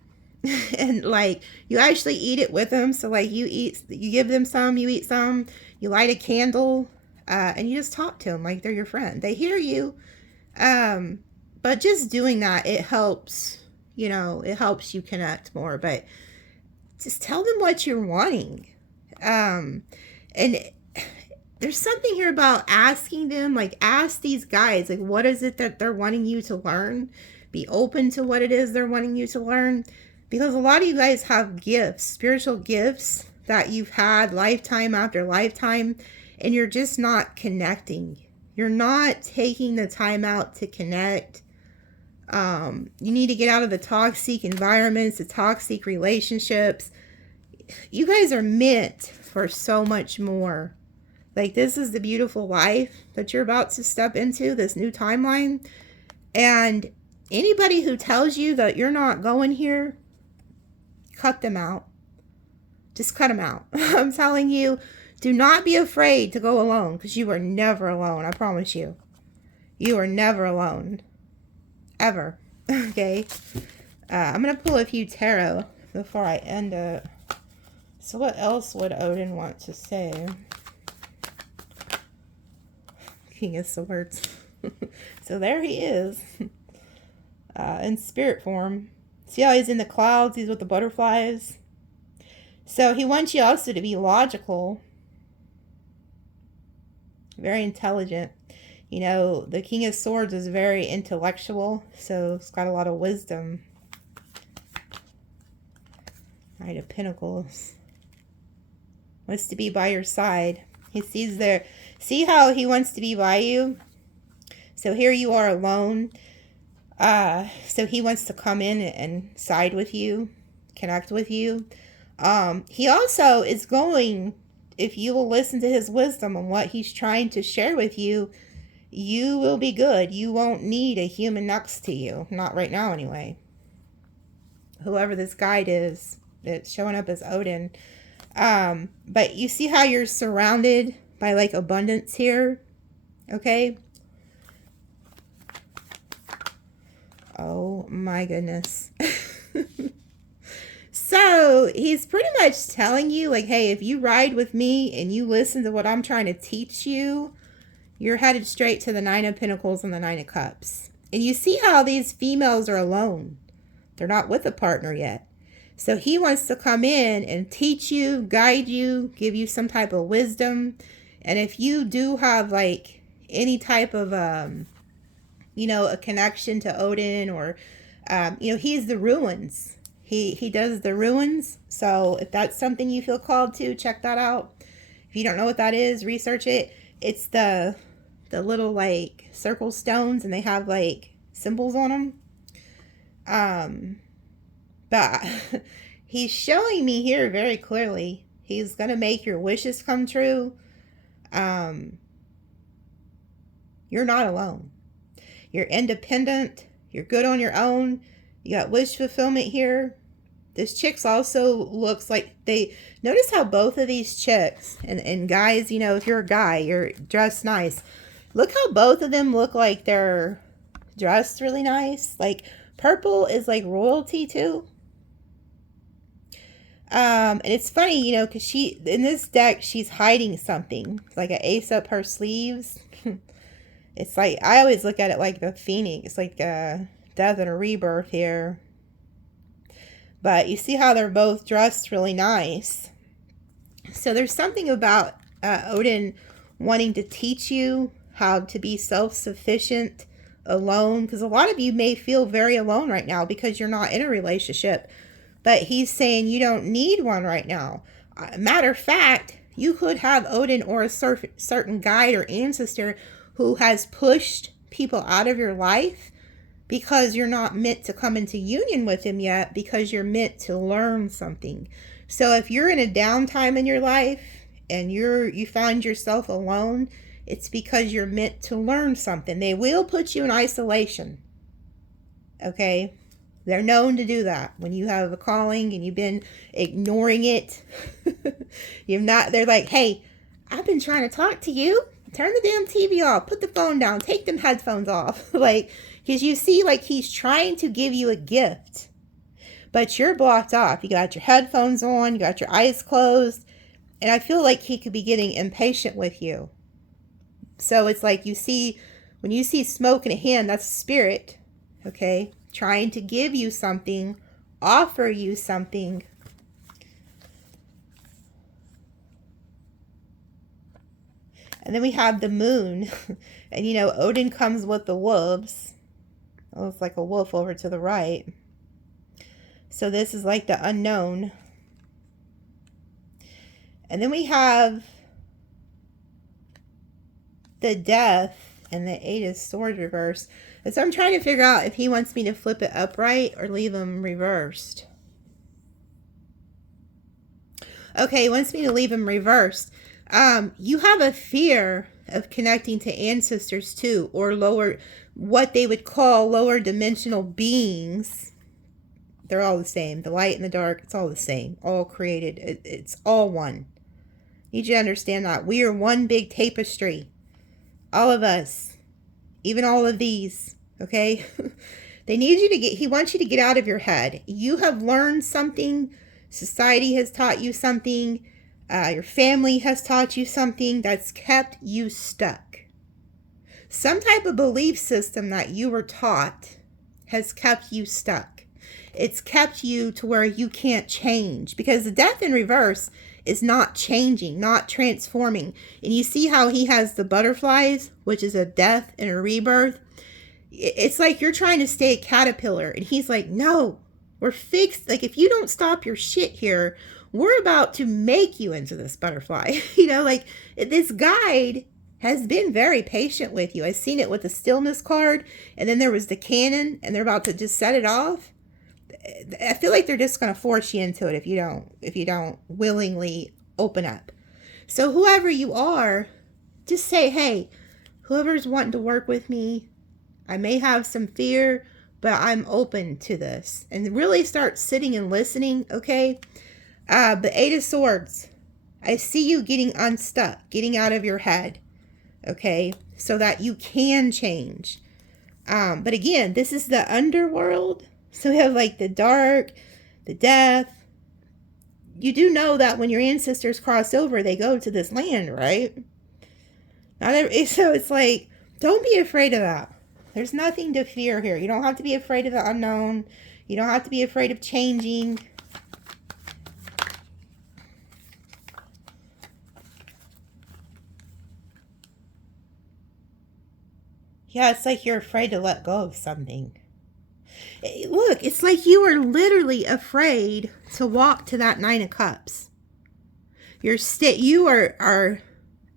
like you actually eat it with them. So like you give them some, you eat some, you light a candle, and you just talk to them like they're your friend. They hear you. But just doing that, it helps, you know, it helps you connect more. But just tell them what you're wanting. And there's something here about asking them, like ask these guys, like what is it that they're wanting you to learn? Be open to what it is they're wanting you to learn. Because a lot of you guys have gifts, spiritual gifts that you've had lifetime after lifetime, and you're just not connecting. You're not taking the time out to connect. You need to get out of the toxic environments, the toxic relationships. You guys are meant for so much more. Like, this is the beautiful life that you're about to step into, this new timeline. And anybody who tells you that you're not going here, cut them out. Just cut them out. I'm telling you, do not be afraid to go alone, because you are never alone. I promise you. You are never alone. Ever. Okay? I'm going to pull a few tarot before I end it. So what else would Odin want to say? King of Swords. So there he is. In spirit form. See how he's in the clouds? He's with the butterflies. So he wants you also to be logical. Very intelligent. You know, the King of Swords is very intellectual. So it's got a lot of wisdom. Knight of Pentacles. Wants to be by your side. He sees there. See how he wants to be by you? So here you are alone. So he wants to come in and side with you. Connect with you. He also is going, if you will listen to his wisdom and what he's trying to share with you, you will be good. You won't need a human next to you. Not right now anyway. Whoever this guide is, it's showing up as Odin. But you see how you're surrounded by like abundance here? Okay? Oh my goodness. So he's pretty much telling you like, hey, if you ride with me and you listen to what I'm trying to teach you, you're headed straight to the Nine of Pentacles and the Nine of Cups. And you see how these females are alone. They're not with a partner yet. So he wants to come in and teach you, guide you, give you some type of wisdom. And if you do have like any type of, you know, a connection to Odin or, you know, he's the ruins. He does the ruins. So if that's something you feel called to, check that out. If you don't know what that is, research it. It's the little like circle stones, and they have like symbols on them. But he's showing me here very clearly, he's going to make your wishes come true. You're not alone. You're independent. You're good on your own. You got wish fulfillment here. This chick's also looks like notice how both of these chicks, and guys, you know, if you're a guy, you're dressed nice. Look how both of them look like they're dressed really nice. Like, purple is like royalty too. And it's funny, you know, because in this deck, she's hiding something. It's like an ace up her sleeves. It's like, I always look at it like the phoenix, like a death and a rebirth here. But you see how they're both dressed really nice. So there's something about Odin wanting to teach you how to be self-sufficient alone. Because a lot of you may feel very alone right now because you're not in a relationship. But he's saying you don't need one right now. Matter of fact, you could have Odin or a certain guide or ancestor who has pushed people out of your life because you're not meant to come into union with him yet, because you're meant to learn something. So if you're in a downtime in your life and you find yourself alone, it's because you're meant to learn something. They will put you in isolation. Okay? They're known to do that. When you have a calling and you've been ignoring it, they're like, hey, I've been trying to talk to you. Turn the damn TV off. Put the phone down. Take them headphones off. Like, because you see, like, he's trying to give you a gift, but you're blocked off. You got your headphones on. You got your eyes closed. And I feel like he could be getting impatient with you. So it's like when you see smoke in a hand, that's a spirit, okay? Trying to give you something, offer you something. And then we have the moon. And, you know, Odin comes with the wolves. Oh, it's like a wolf over to the right. So this is like the unknown. And then we have the death and the 8 of swords reversed. And so I'm trying to figure out if he wants me to flip it upright or leave them reversed. Okay, he wants me to leave them reversed. You have a fear of connecting to ancestors too, or what they would call lower dimensional beings. They're all the same. The light and the dark, it's all the same. All created. It's all one. You need to understand that. We are one big tapestry. All of us. Even all of these. Okay? He wants you to get out of your head. You have learned something. Society has taught you something. Your family has taught you something that's kept you stuck. Some type of belief system that you were taught has kept you stuck. It's kept you to where you can't change, because the death in reverse is not changing, not transforming. And you see how he has the butterflies, which is a death and a rebirth. It's like you're trying to stay a caterpillar, and he's like, no, we're fixed. Like, if you don't stop your shit here, we're about to make you into this butterfly. You know, like, this guide has been very patient with you. I've seen it with the stillness card, and then there was the cannon, and they're about to just set it off. I feel like they're just going to force you into it if you don't willingly open up. So whoever you are, just say, hey, whoever's wanting to work with me, I may have some fear, but I'm open to this. And really start sitting and listening, okay? The 8 of Swords. I see you getting unstuck, getting out of your head, okay? So that you can change. But again, this is the underworld. So we have like the dark, the death. You do know that when your ancestors cross over, they go to this land, right? So it's like, don't be afraid of that. There's nothing to fear here. You don't have to be afraid of the unknown. You don't have to be afraid of changing. Yeah, it's like you're afraid to let go of something. Look, it's like you are literally afraid to walk to that 9 of Cups. You are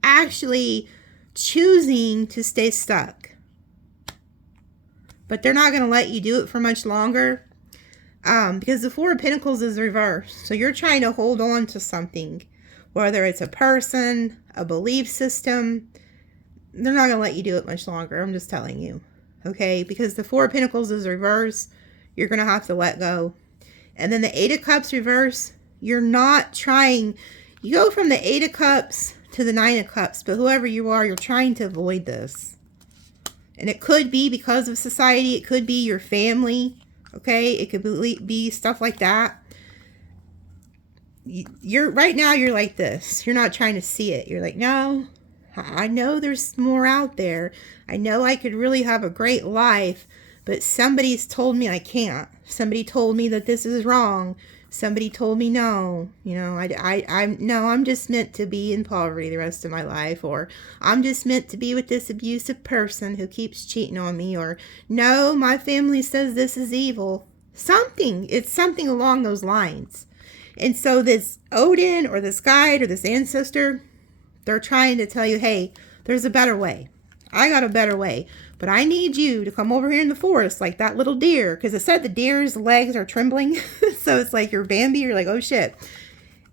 actually choosing to stay stuck. But they're not going to let you do it for much longer. Because the Four of Pentacles is reversed. So you're trying to hold on to something. Whether it's a person, a belief system. They're not going to let you do it much longer. I'm just telling you. Okay? Because the Four of Pentacles is reversed. You're going to have to let go. And then the Eight of Cups reverse. You're not trying. You go from the Eight of Cups to the Nine of Cups. But whoever you are, you're trying to avoid this. And it could be because of society. It could be your family. Okay, it could be stuff like that. Right now you're like this. You're not trying to see it. You're like, no, I know there's more out there. I know I could really have a great life, but somebody's told me I can't. Somebody told me that this is wrong. Somebody told me no. You know, I'm just meant to be in poverty the rest of my life, or I'm just meant to be with this abusive person who keeps cheating on me, or no, my family says this is evil. It's something along those lines. And so this Odin or this guide or this ancestor, they're trying to tell you, hey, there's a better way. I got a better way. But I need you to come over here in the forest like that little deer. Because it said the deer's legs are trembling. So it's like you're Bambi. You're like, oh shit.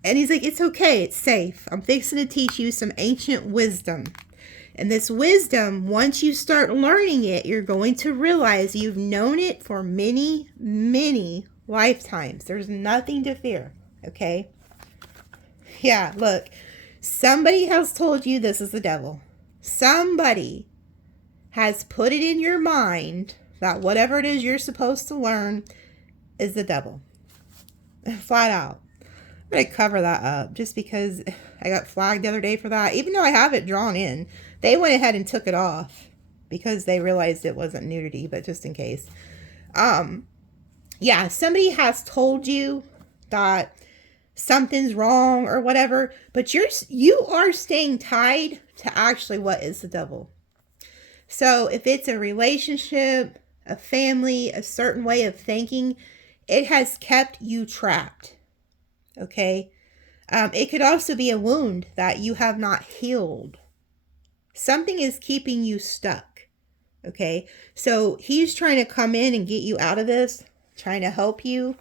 And he's like, it's okay. It's safe. I'm fixing to teach you some ancient wisdom. And this wisdom, once you start learning it, you're going to realize you've known it for many, many lifetimes. There's nothing to fear. Okay? Yeah, look. Somebody has told you this is the devil. Somebody has put it in your mind that whatever it is you're supposed to learn is the devil. Flat out. I'm going to cover that up just because I got flagged the other day for that. Even though I have it drawn in, they went ahead and took it off because they realized it wasn't nudity, but just in case. Yeah, somebody has told you that something's wrong or whatever, but you are staying tied to actually what is the devil. So if it's a relationship, a family, a certain way of thinking, it has kept you trapped. Okay? It could also be a wound that you have not healed. Something is keeping you stuck. Okay? So he's trying to come in and get you out of this, trying to help you,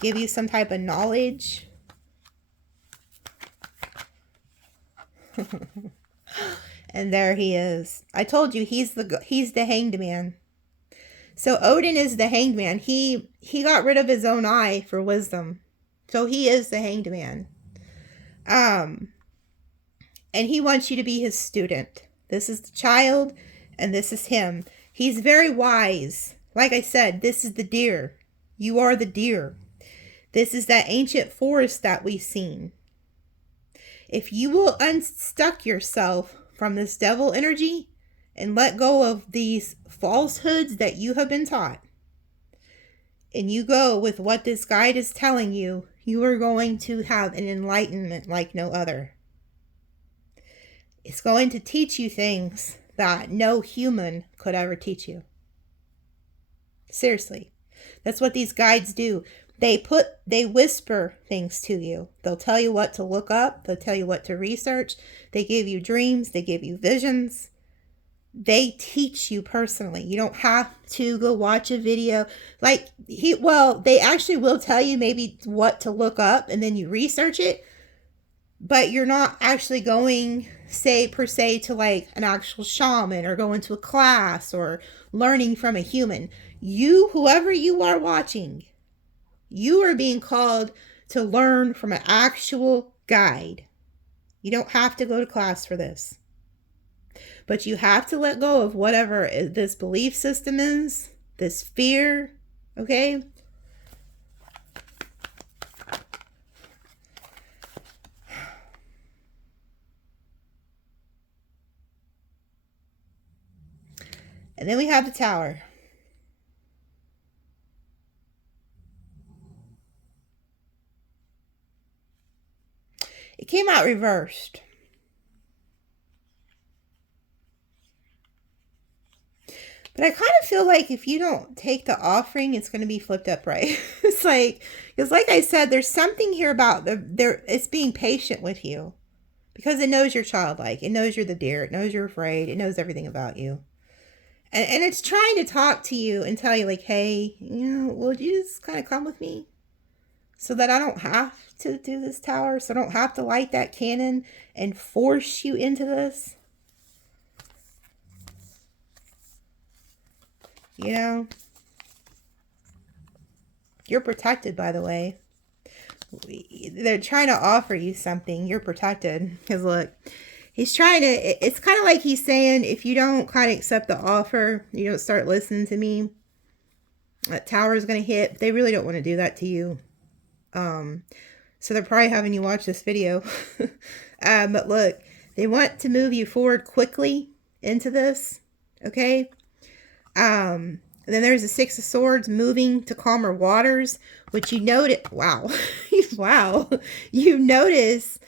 give you some type of knowledge. And there he is. I told you he's the hanged man. So Odin is the hanged man. He got rid of his own eye for wisdom. So he is the hanged man. And he wants you to be his student. This is the child and this is him. He's very wise. Like I said, this is the deer. You are the deer. This is that ancient forest that we've seen. If you will unstuck yourself from this devil energy and let go of these falsehoods that you have been taught, and you go with what this guide is telling you, you are going to have an enlightenment like no other. It's going to teach you things that no human could ever teach you. Seriously. That's what these guides do. They whisper things to you. They'll tell you what to look up. They'll tell you what to research. They give you dreams. They give you visions. They teach you personally. You don't have to go watch a video. They actually will tell you maybe what to look up and then you research it. But you're not actually going, per se, to like an actual shaman or going to a class or learning from a human. Whoever you are watching, you are being called to learn from an actual guide. You don't have to go to class for this. But you have to let go of whatever this belief system is, this fear, okay? And then we have the Tower. It came out reversed. But I kind of feel like if you don't take the offering, it's going to be flipped upright. It's like, because like I said, there's something here about it's being patient with you. Because it knows you're childlike. It knows you're the deer. It knows you're afraid. It knows everything about you. And it's trying to talk to you and tell you, like, hey, would you just kind of come with me? So that I don't have to do this tower. So I don't have to light that cannon and force you into this. You're protected, by the way. They're trying to offer you something. You're protected. Because look, he's trying to, it's kind of like he's saying, if you don't kind of accept the offer, you don't start listening to me, that tower is going to hit. They really don't want to do that to you. So they're probably having you watch this video. But look, they want to move you forward quickly into this. Okay. And then there's the Six of Swords, moving to calmer waters, which you notice. Wow. Wow. You notice,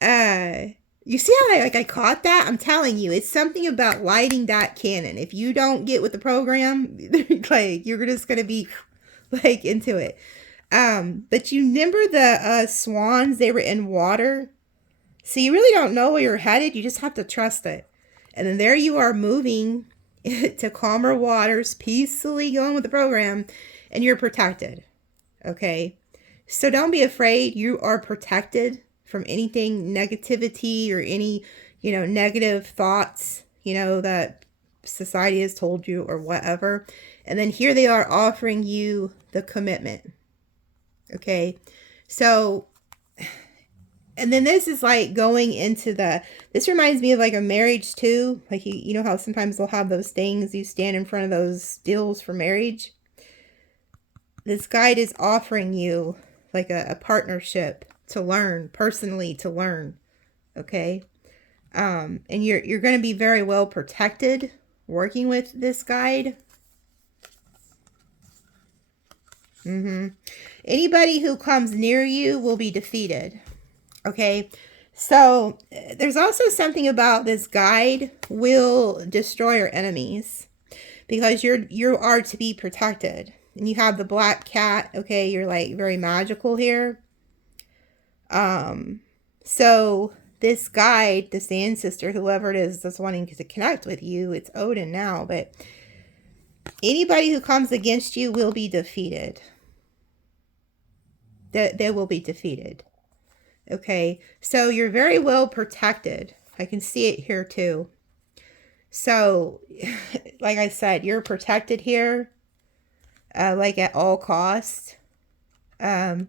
you see how I caught that? I'm telling you, it's something about lighting that cannon. If you don't get with the program, like, you're just going to be like into it. But you remember the swans, they were in water. So you really don't know where you're headed. You just have to trust it. And then there you are, moving to calmer waters, peacefully going with the program, and you're protected. Okay. So don't be afraid. You are protected from anything negativity or any, negative thoughts, that society has told you or whatever. And then here they are offering you the commitment. Okay. So, and then this is like going into this reminds me of like a marriage too. Like, you know how sometimes they'll have those things, you stand in front of those deals for marriage. This guide is offering you like a partnership to learn, personally to learn. Okay. And you're going to be very well protected working with this guide. Anybody who comes near you will be defeated. Okay. So there's also something about this guide will destroy your enemies because you are to be protected. And you have the black cat. Okay. You're like very magical here. So this guide, this ancestor, whoever it is that's wanting to connect with you, it's Odin now, but anybody who comes against you will be defeated. They will be defeated. Okay. So you're very well protected. I can see it here too. So like I said, you're protected here, like at all costs. So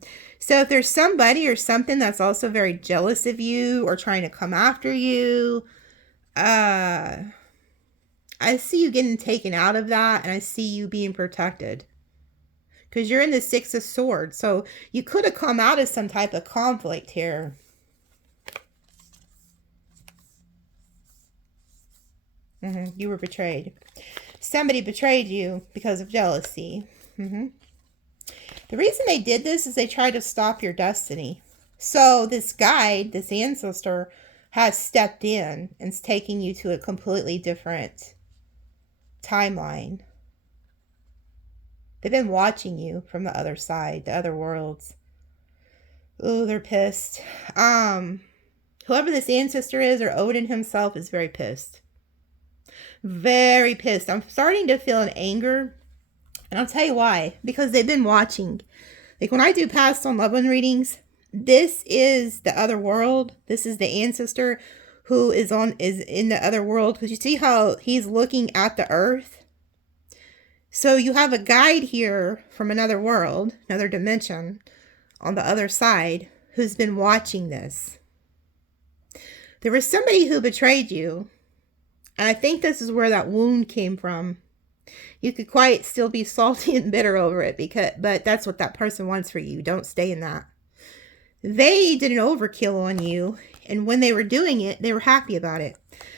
if there's somebody or something that's also very jealous of you or trying to come after you, I see you getting taken out of that, and I see you being protected. Because you're in the Six of Swords, so you could have come out of some type of conflict here. You were betrayed. Somebody betrayed you because of jealousy. The reason they did this is they tried to stop your destiny. So this guide, this ancestor, has stepped in and is taking you to a completely different timeline. They've been watching you from the other side, the other worlds. Oh, they're pissed. Whoever this ancestor is, or Odin himself, is very pissed. Very pissed. I'm starting to feel an anger. And I'll tell you why. Because they've been watching. Like when I do past on loved one readings, this is the other world. This is the ancestor who is in the other world. Because you see how he's looking at the earth. So you have a guide here from another world, another dimension, on the other side, who's been watching this. There was somebody who betrayed you, and I think this is where that wound came from. You could quite still be salty and bitter over it, but that's what that person wants for you. Don't stay in that. They did an overkill on you, and when they were doing it, they were happy about it.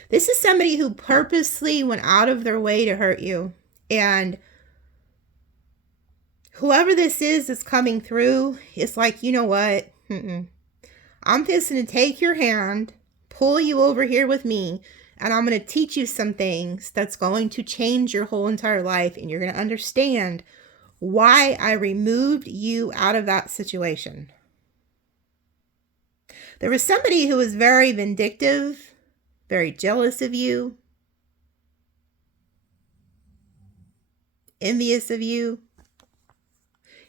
This is somebody who purposely went out of their way to hurt you. And whoever this is that's coming through, it's like, you know what? I'm just going to take your hand, pull you over here with me, and I'm going to teach you some things that's going to change your whole entire life. And you're going to understand why I removed you out of that situation. There was somebody who was very vindictive, very jealous of you, envious of you,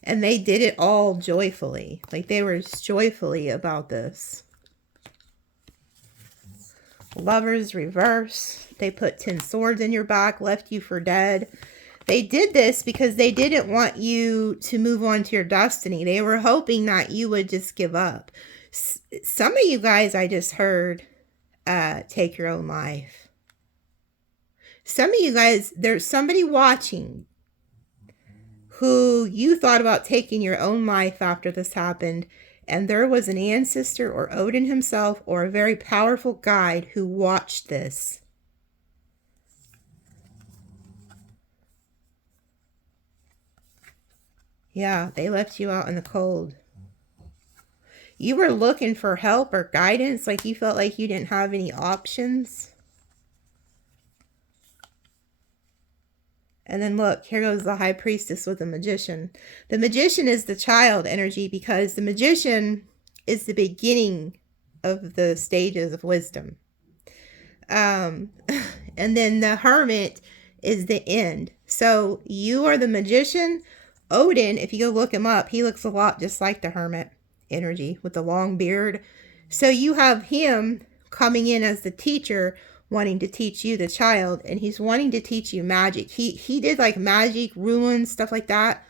and they did it all joyfully. Like they were joyfully about this. Lovers reverse. They put 10 swords in your back, left you for dead. They did this because they didn't want you to move on to your destiny. They were hoping that you would just give up. Some of you guys, I just heard, take your own life. Some of you guys, there's somebody watching who you thought about taking your own life after this happened. And there was an ancestor or Odin himself or a very powerful guide who watched this. Yeah, they left you out in the cold. You were looking for help or guidance, like you felt like you didn't have any options. And then look, here goes the high priestess with the magician. The magician is the child energy because the magician is the beginning of the stages of wisdom. And then the hermit is the end. So you are the magician. Odin, if you go look him up, he looks a lot just like the hermit energy with the long beard. So you have him coming in as the teacher, wanting to teach you, the child, and he's wanting to teach you magic. He did like magic, runes, stuff like that.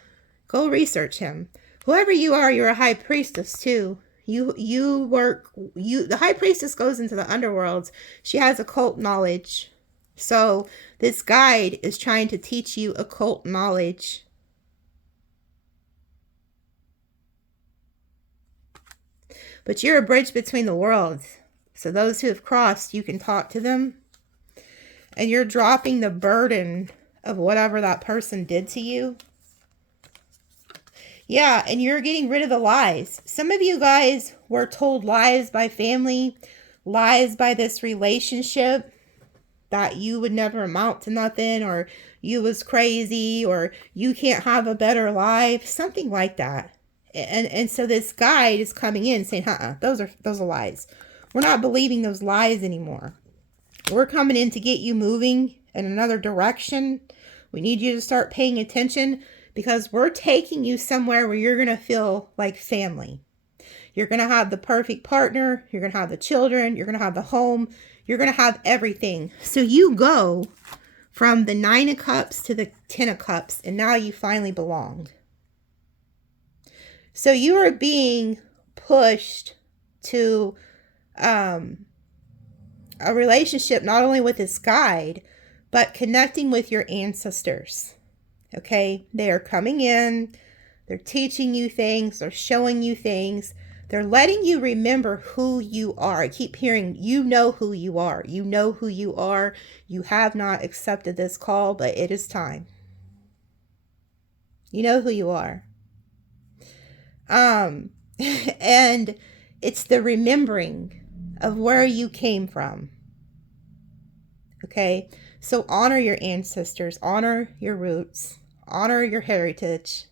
Go research him. Whoever you are, you're a high priestess too. The high priestess goes into the underworlds. She has occult knowledge. So this guide is trying to teach you occult knowledge. But you're a bridge between the worlds. So those who have crossed, you can talk to them. And you're dropping the burden of whatever that person did to you. Yeah, and you're getting rid of the lies. Some of you guys were told lies by family, lies by this relationship, that you would never amount to nothing, or you was crazy, or you can't have a better life, something like that. And so this guide is coming in saying, those are lies. We're not believing those lies anymore. We're coming in to get you moving in another direction. We need you to start paying attention because we're taking you somewhere where you're going to feel like family. You're going to have the perfect partner. You're going to have the children. You're going to have the home. You're going to have everything. So you go from the 9 of Cups to the 10 of Cups, and now you finally belong. So you are being pushed to a relationship not only with this guide, but connecting with your ancestors. Okay? They are coming in. They're teaching you things. They're showing you things. They're letting you remember who you are. I keep hearing, you know who you are. You know who you are. You have not accepted this call, but it is time. You know who you are. And it's the remembering of where you came from. Okay? So honor your ancestors, honor your roots, honor your heritage.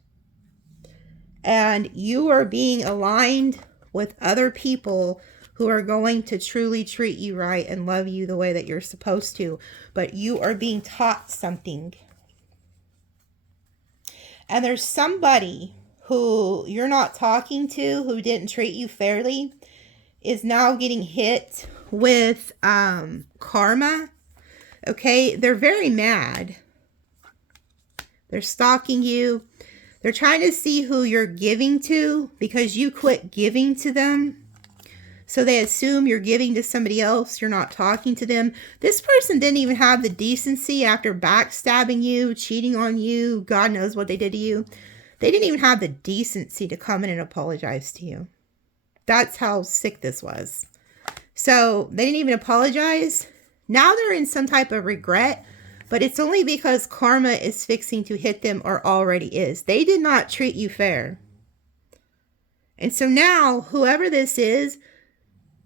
And you are being aligned with other people who are going to truly treat you right and love you the way that you're supposed to. But you are being taught something. And there's somebody who you're not talking to, who didn't treat you fairly, is now getting hit with karma. Okay, they're very mad. They're stalking you. They're trying to see who you're giving to because you quit giving to them. So they assume you're giving to somebody else. You're not talking to them. This person didn't even have the decency after backstabbing you, cheating on you. God knows what they did to you. They didn't even have the decency to come in and apologize to you. That's how sick this was. So they didn't even apologize. Now they're in some type of regret, but it's only because karma is fixing to hit them or already is. They did not treat you fair. And so now, whoever this is,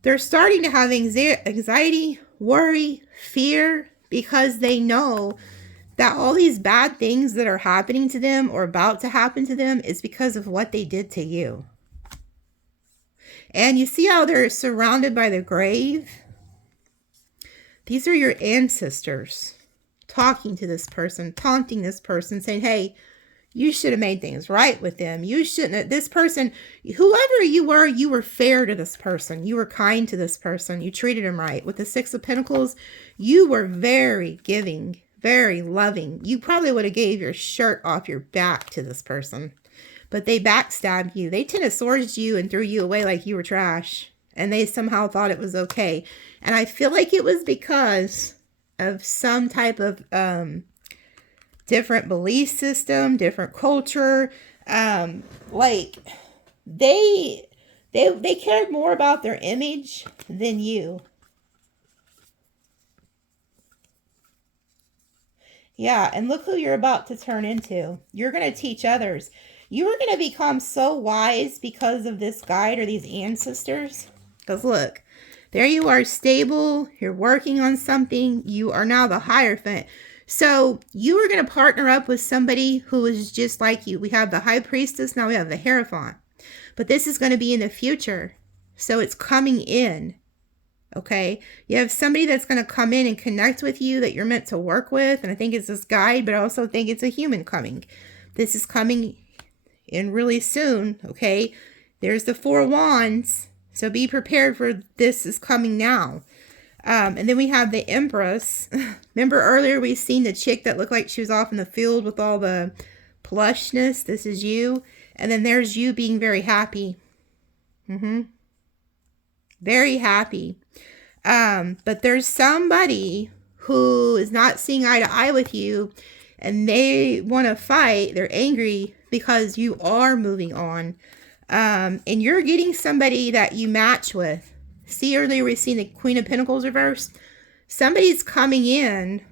they're starting to have anxiety, worry, fear, because they know that all these bad things that are happening to them or about to happen to them is because of what they did to you. And you see how they're surrounded by the grave? These are your ancestors talking to this person, taunting this person, saying, hey, you should have made things right with them. You shouldn't have. This person, whoever you were fair to this person. You were kind to this person. You treated him right. With the Six of Pentacles, you were very giving, very loving. You probably would have gave your shirt off your back to this person. But they backstabbed you. They 10 of swords you and threw you away like you were trash. And they somehow thought it was okay. And I feel like it was because of some type of different belief system, different culture. Like they cared more about their image than you. Yeah, and look who you're about to turn into. You're going to teach others. You are going to become so wise because of this guide or these ancestors. Because look, there you are, stable. You're working on something. You are now the Hierophant. So you are going to partner up with somebody who is just like you. We have the High Priestess. Now we have the Hierophant. But this is going to be in the future. So it's coming in. Okay. You have somebody that's going to come in and connect with you that you're meant to work with. And I think it's this guide, but I also think it's a human coming. This is coming in really soon. Okay. There's the Four Wands. So be prepared for this is coming now. And then we have the Empress. Remember earlier we seen the chick that looked like she was off in the field with all the plushness. This is you. And then there's you being very happy. Very happy. But there's somebody who is not seeing eye to eye with you. And they want to fight. They're angry because you are moving on. And you're getting somebody that you match with. See, earlier we've seen the Queen of Pentacles reversed. Somebody's coming in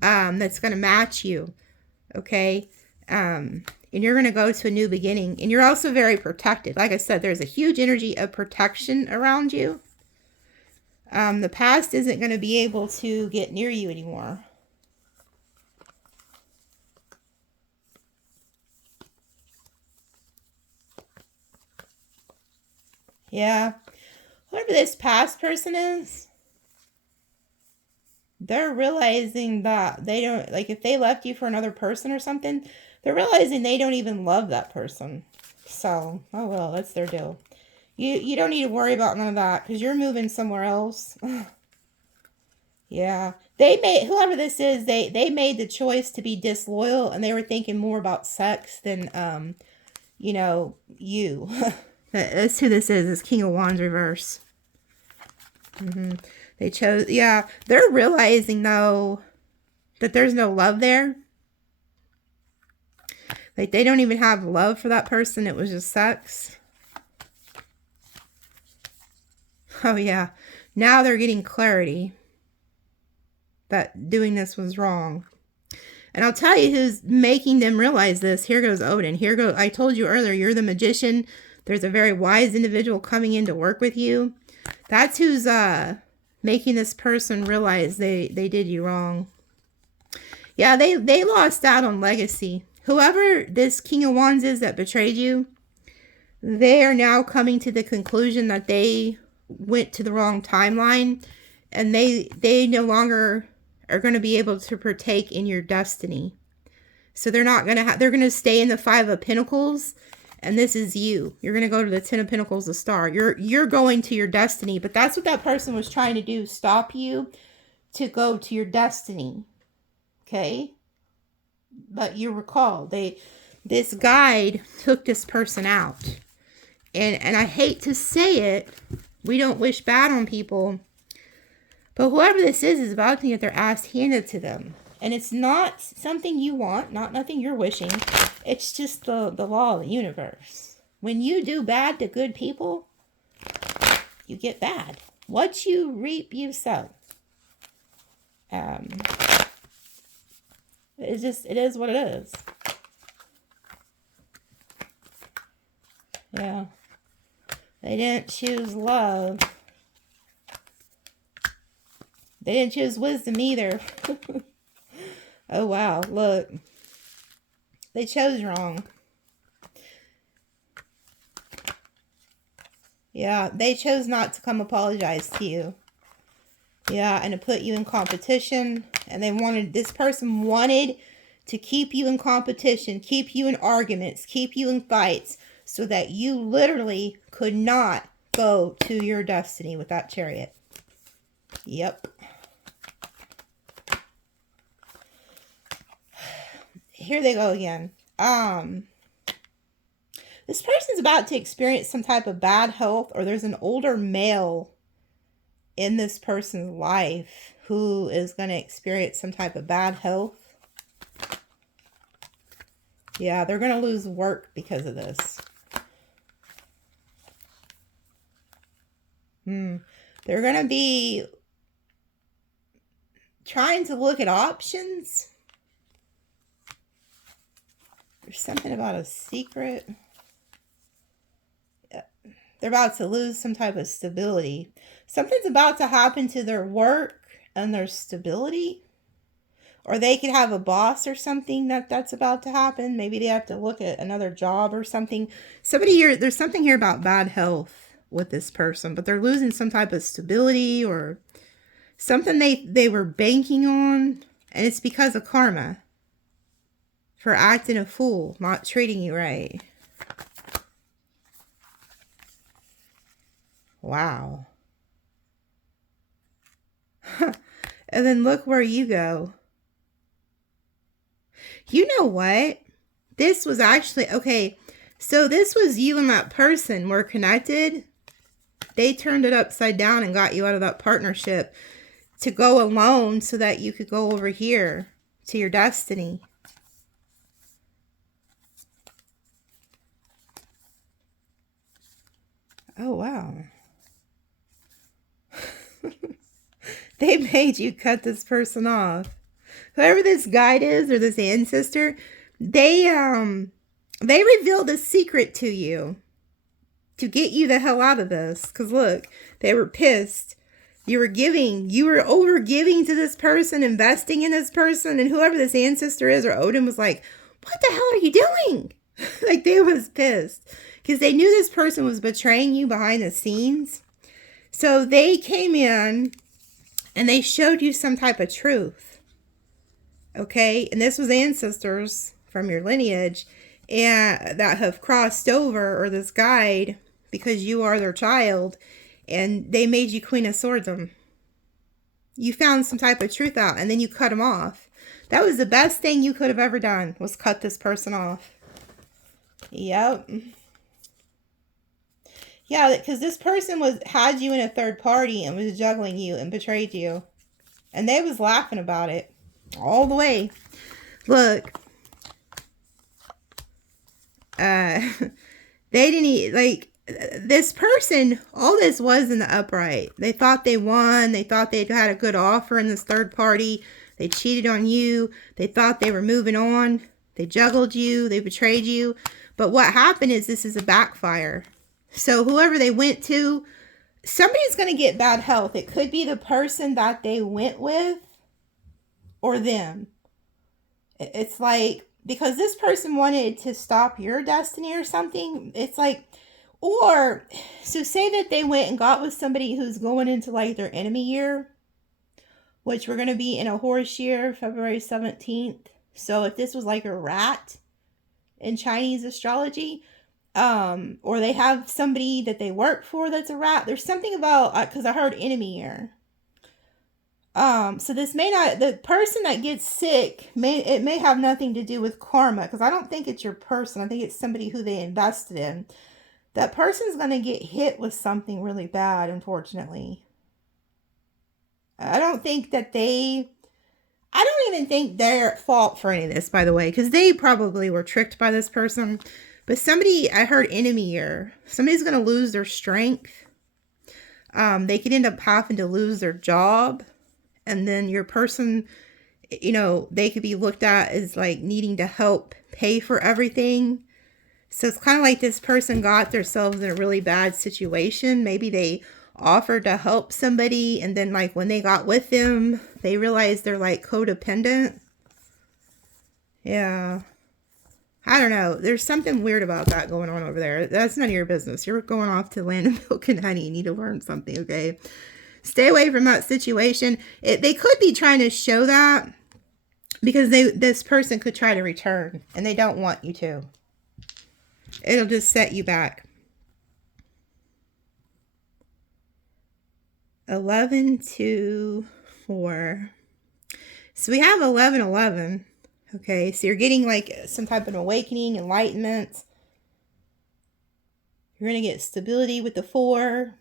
that's going to match you. Okay? And you're going to go to a new beginning. And you're also very protected. Like I said, there's a huge energy of protection around you. The past isn't going to be able to get near you anymore. Yeah. Whoever this past person is, they're realizing that they don't, like if they left you for another person or something, they're realizing they don't even love that person. So, oh well, that's their deal. You don't need to worry about none of that because you're moving somewhere else. Yeah. Whoever this is, they made the choice to be disloyal and they were thinking more about sex than, you know, you. That's who this is. It's King of Wands reverse. They chose, yeah. They're realizing, though, that there's no love there. Like, they don't even have love for that person. It was just sex. Oh, yeah. Now they're getting clarity that doing this was wrong. And I'll tell you who's making them realize this. Here goes Odin. Here goes, I told you earlier, you're the magician. There's a very wise individual coming in to work with you. That's who's making this person realize they did you wrong. Yeah, they lost out on legacy. Whoever this King of Wands is that betrayed you, they are now coming to the conclusion that they went to the wrong timeline. And they no longer are going to be able to partake in your destiny. So they're not going to they're going to stay in the Five of Pentacles. And this is you. You're going to go to the Ten of Pentacles, the Star. You're going to your destiny. But that's what that person was trying to do. Stop you to go to your destiny. Okay? But you recall, this guide took this person out. And I hate to say it. We don't wish bad on people. But whoever this is about to get their ass handed to them. And it's not something you want. Nothing you're wishing. It's just the law of the universe. When you do bad to good people, you get bad. What you reap, you sow. It is what it is. Yeah. They didn't choose love. They didn't choose wisdom either. Oh, wow. Look. They chose wrong. Yeah, they chose not to come apologize to you. Yeah, and to put you in competition. And this person wanted to keep you in competition, keep you in arguments, keep you in fights, so that you literally could not go to your destiny with that chariot. Yep. Here they go again. This person's about to experience some type of bad health, or there's an older male in this person's life who is going to experience some type of bad health. Yeah, they're going to lose work because of this. They're going to be trying to look at options. There's something about a secret. They're about to lose some type of stability. Something's about to happen to their work and their stability. Or they could have a boss or something that's about to happen. Maybe they have to look at another job or something. Somebody here, there's something here about bad health with this person, but they're losing some type of stability or something they were banking on. And it's because of karma. For acting a fool, not treating you right. Wow. And then look where you go. You know what? This was actually, okay, so this was you and that person were connected. They turned it upside down and got you out of that partnership to go alone so that you could go over here to your destiny. Oh, wow. They made you cut this person off. Whoever this guide is or this ancestor, they revealed a secret to you to get you the hell out of this. Because look, they were pissed. You were over giving to this person, investing in this person, and whoever this ancestor is or Odin was like, what the hell are you doing? Like, they was pissed because they knew this person was betraying you behind the scenes. So they came in and they showed you some type of truth. Okay, and this was ancestors from your lineage and that have crossed over, or this guide, because you are their child, and they made you Queen of Swords them. You found some type of truth out, and then you cut them off. That was the best thing you could have ever done, was cut this person off. Yep. Yeah, because this person had you in a third party and was juggling you and betrayed you. And they was laughing about it all the way. Look. They didn't, like, this person, all this was in the upright. They thought they won. They thought they'd had a good offer in this third party. They cheated on you. They thought they were moving on. They juggled you. They betrayed you. But what happened is this is a backfire. So whoever they went to, somebody's going to get bad health. It could be the person that they went with or them. It's like, because this person wanted to stop your destiny or something. It's like, or, so say that they went and got with somebody who's going into like their enemy year, which we're going to be in a horse year, February 17th. So if this was like a rat in Chinese astrology, or they have somebody that they work for that's a rat. There's something about, because I heard enemy year. So this may not, the person that gets sick, it may have nothing to do with karma, because I don't think it's your person. I think it's somebody who they invested in. That person's going to get hit with something really bad, unfortunately. I don't even think they're at fault for any of this, by the way, because they probably were tricked by this person. But I heard enemy year. Somebody's going to lose their strength. They could end up having to lose their job. And then your person, they could be looked at as like needing to help pay for everything. So it's kind of like this person got themselves in a really bad situation. Maybe they offered to help somebody. And then like when they got with them, they realized they're like codependent. Yeah. I don't know. There's something weird about that going on over there. That's none of your business. You're going off to land of milk and honey. You need to learn something, okay? Stay away from that situation. They could be trying to show that because this person could try to return and they don't want you to. It'll just set you back. 11, 2, 4. So we have 11, 11. Okay, so you're getting like some type of awakening, enlightenment. You're going to get stability with the 4.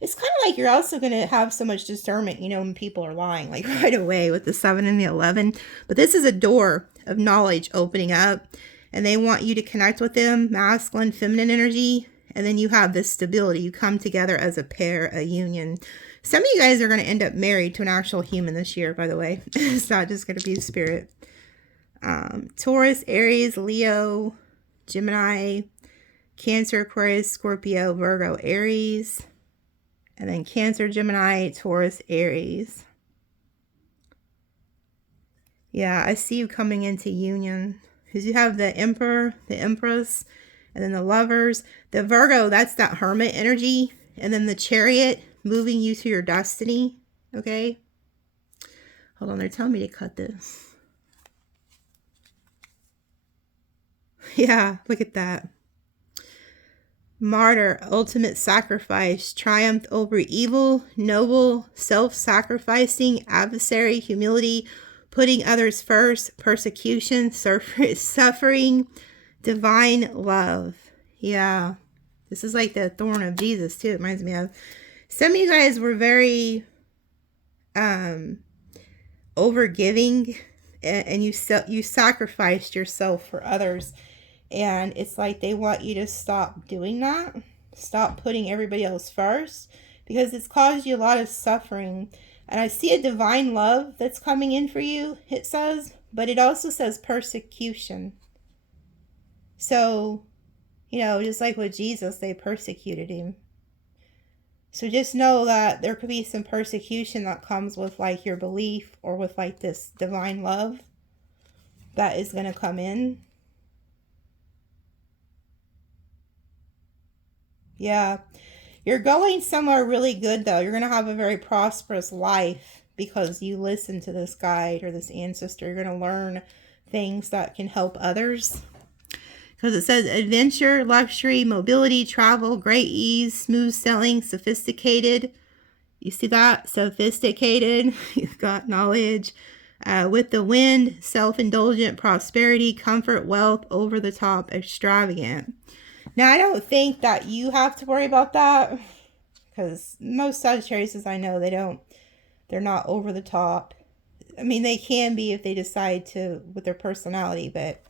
It's kind of like you're also going to have so much discernment, you know, when people are lying, like right away with the 7 and the 11. But this is a door of knowledge opening up, and they want you to connect with them, masculine, feminine energy, and then you have this stability. You come together as a pair, a union. Some of you guys are going to end up married to an actual human this year, by the way. It's not just going to be a spirit. Taurus, Aries, Leo, Gemini, Cancer, Aquarius, Scorpio, Virgo, Aries. And then Cancer, Gemini, Taurus, Aries. Yeah, I see you coming into union. Because you have the Emperor, the Empress, and then the Lovers. The Virgo, that's that Hermit energy. And then the Chariot, moving you to your destiny. Okay? Hold on, they're telling me to cut this. Yeah, look at that. Martyr, ultimate sacrifice, triumph over evil, noble, self-sacrificing, adversary, humility, putting others first, persecution, suffering, divine love. Yeah, this is like the thorn of Jesus too. It reminds me of some of you guys were very overgiving, and you sacrificed yourself for others. And it's like they want you to stop doing that. Stop putting everybody else first. Because it's caused you a lot of suffering. And I see a divine love that's coming in for you, it says. But it also says persecution. So, you know, just like with Jesus, they persecuted him. So just know that there could be some persecution that comes with like your belief or with like this divine love that is going to come in. Yeah, you're going somewhere really good, though. You're going to have a very prosperous life because you listen to this guide or this ancestor. You're going to learn things that can help others. Because it says adventure, luxury, mobility, travel, great ease, smooth sailing, sophisticated. You see that? Sophisticated. You've got knowledge. With the wind, self-indulgent, prosperity, comfort, wealth, over the top, extravagant. Now, I don't think that you have to worry about that because most Sagittarius I know, they're not over the top. I mean, they can be if they decide to with their personality, but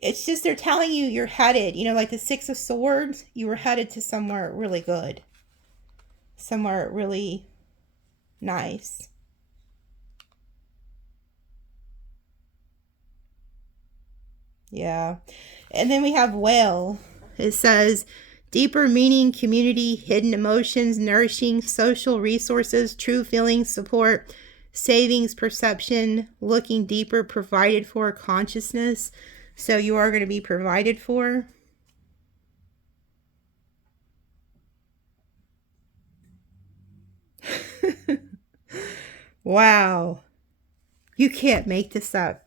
it's just they're telling you you're headed, you know, like the 6 of Swords, you were headed to somewhere really good, somewhere really nice. Yeah. And then we have Whale. It says deeper meaning, community, hidden emotions, nourishing, social resources, true feelings, support, savings, perception, looking deeper, provided for, consciousness. So you are going to be provided for. Wow. You can't make this up.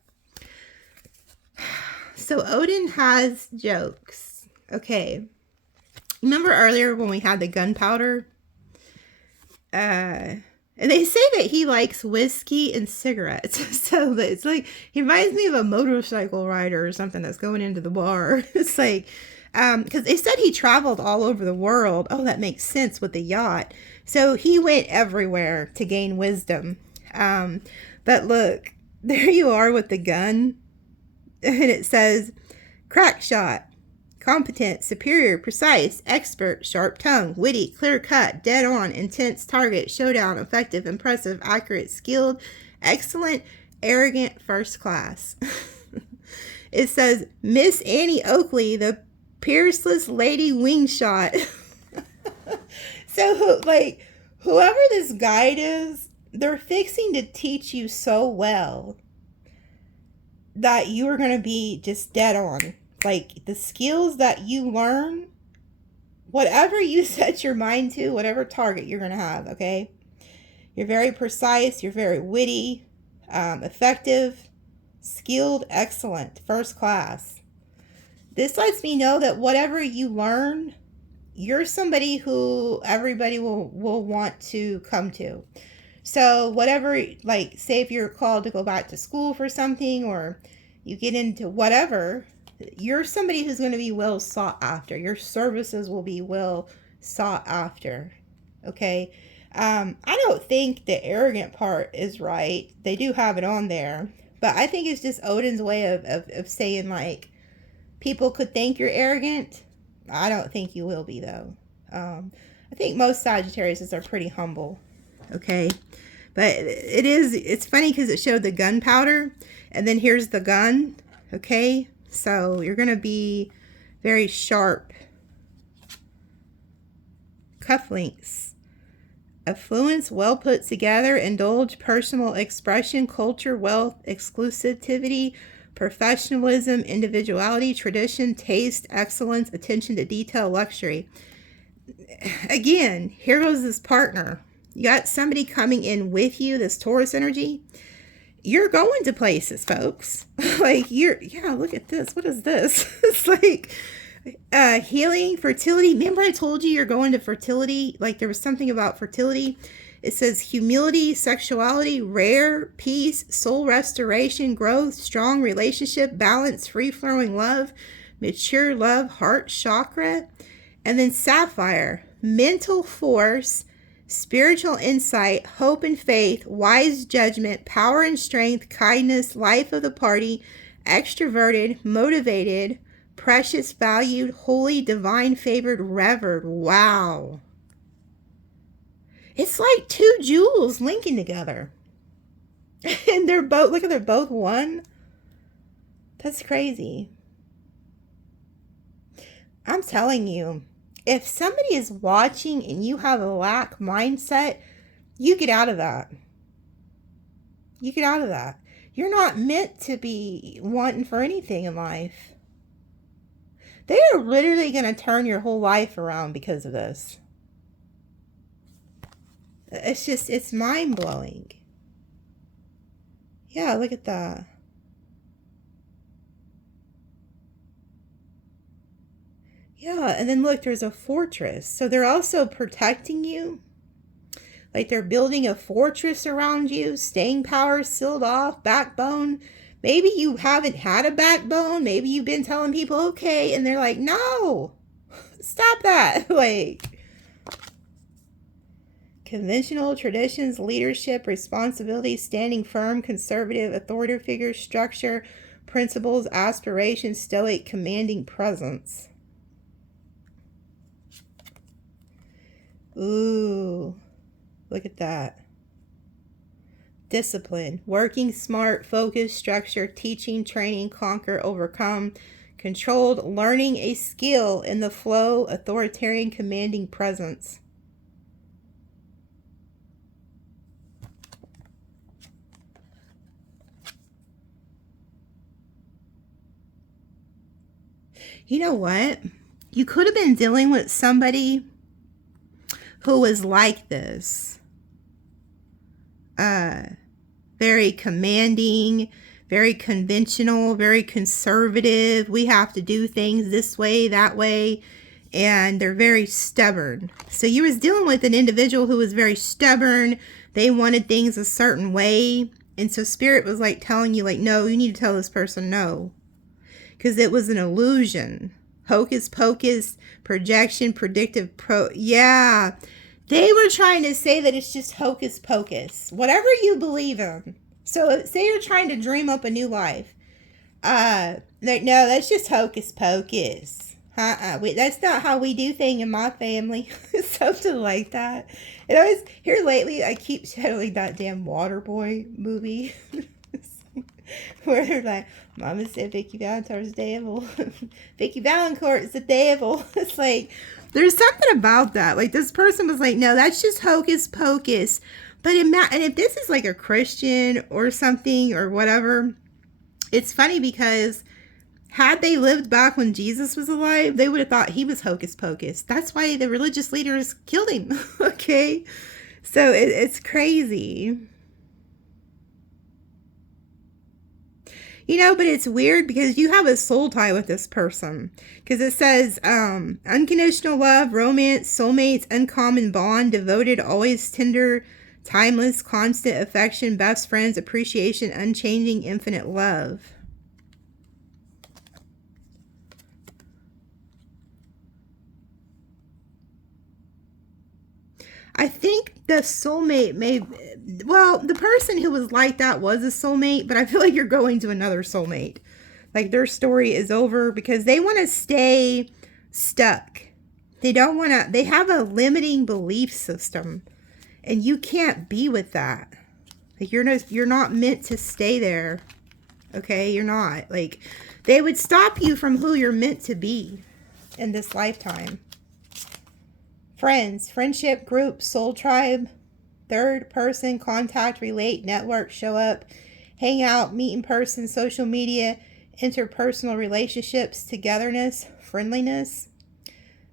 So Odin has jokes. Okay. Remember earlier when we had the gunpowder? And they say that he likes whiskey and cigarettes. So it's like, he reminds me of a motorcycle rider or something that's going into the bar. It's like, because they said he traveled all over the world. Oh, that makes sense with the yacht. So he went everywhere to gain wisdom. But look, there you are with the gun. And it says, crack shot, competent, superior, precise, expert, sharp tongue, witty, clear cut, dead on, intense, target, showdown, effective, impressive, accurate, skilled, excellent, arrogant, first class. It says, Miss Annie Oakley, the pierceless lady wing shot. So, like, whoever this guide is, they're fixing to teach you so well that you are going to be just dead on. Like, the skills that you learn, whatever you set your mind to, whatever target you're going to have, okay? You're very precise, you're very witty, effective, skilled, excellent, first class. This lets me know that whatever you learn, you're somebody who everybody will want to come to. So whatever, like, say if you're called to go back to school for something, or you get into whatever, you're somebody who's going to be well sought after. Your services will be well sought after. Okay. I don't think the arrogant part is right. They do have it on there, but I think it's just Odin's way of saying, like, people could think you're arrogant. I don't think you will be, though. I think most Sagittariuses are pretty humble. Okay. But it's funny because it showed the gunpowder, and then here's the gun. Okay. So you're going to be very sharp. Cufflinks. Affluence, well put together, indulge, personal expression, culture, wealth, exclusivity, professionalism, individuality, tradition, taste, excellence, attention to detail, luxury. Again, here goes this partner. You got somebody coming in with you, this Taurus energy. You're going to places, folks. Like, yeah, look at this. What is this? It's like healing, fertility. Remember I told you you're going to fertility? Like, there was something about fertility. It says humility, sexuality, rare, peace, soul restoration, growth, strong relationship, balance, free-flowing love, mature love, heart chakra. And then sapphire, mental force, spiritual insight, hope and faith, wise judgment, power and strength, kindness, life of the party, extroverted, motivated, precious, valued, holy, divine, favored, revered. Wow. It's like two jewels linking together. And they're both, look at, they're both one. That's crazy. I'm telling you, if somebody is watching and you have a lack mindset, you get out of that. You get out of that. You're not meant to be wanting for anything in life. They are literally going to turn your whole life around because of this. It's just, it's mind-blowing. Yeah, look at that. Yeah, and then look, there's a fortress. So they're also protecting you. Like, they're building a fortress around you. Staying power, sealed off, backbone. Maybe you haven't had a backbone. Maybe you've been telling people, okay, and they're like, no, stop that. Like, conventional traditions, leadership, responsibility, standing firm, conservative, authoritative figure, structure, principles, aspirations, stoic, commanding presence. Ooh, look at that. Discipline, working smart, focus, structure, teaching, training, conquer, overcome, controlled, learning a skill in the flow, authoritarian, commanding presence. You know what? You could have been dealing with somebody who was like this. Very commanding, very conventional, very conservative. We have to do things this way, that way. And they're very stubborn. So you was dealing with an individual who was very stubborn. They wanted things a certain way. And so Spirit was like telling you, like, no, you need to tell this person no. Because it was an illusion. Hocus pocus, projection, predictive yeah. They were trying to say that it's just hocus pocus. Whatever you believe in. So say you're trying to dream up a new life. No, that's just hocus pocus. That's not how we do things in my family. Something like that. And I was here lately, I keep shadowing that damn Waterboy movie. Where they're like, Mama said Vicky Valancourt's the devil. Vicky Valancourt's the devil. It's like, there's something about that. Like, this person was like, no, that's just hocus pocus. But and if this is like a Christian or something or whatever, it's funny because had they lived back when Jesus was alive, they would have thought he was hocus pocus. That's why the religious leaders killed him. Okay? So it's crazy. You know, but it's weird because you have a soul tie with this person. Because it says unconditional love, romance, soulmates, uncommon bond, devoted, always tender, timeless, constant affection, best friends, appreciation, unchanging, infinite love. I think the soulmate well, the person who was like that was a soulmate, but I feel like you're going to another soulmate. Like their story is over because they want to stay stuck. They don't want to, they have a limiting belief system and you can't be with that. Like you're not meant to stay there. Okay, you're not. Like they would stop you from who you're meant to be in this lifetime. Friends, friendship, group, soul tribe, third person, contact, relate, network, show up, hang out, meet in person, social media, interpersonal relationships, togetherness, friendliness.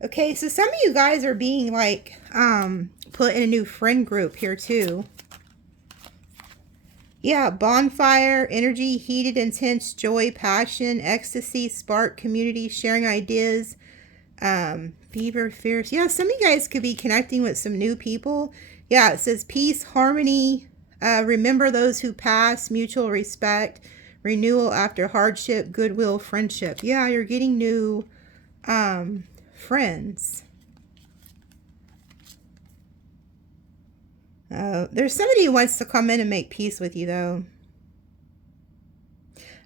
Okay, so some of you guys are being like put in a new friend group here too. Yeah, bonfire, energy, heated, intense, joy, passion, ecstasy, spark, community, sharing ideas, fever, fierce. Yeah, some of you guys could be connecting with some new people. Yeah, it says peace, harmony, remember those who pass, mutual respect, renewal after hardship, goodwill, friendship. Yeah, you're getting new friends. There's somebody who wants to come in and make peace with you, though.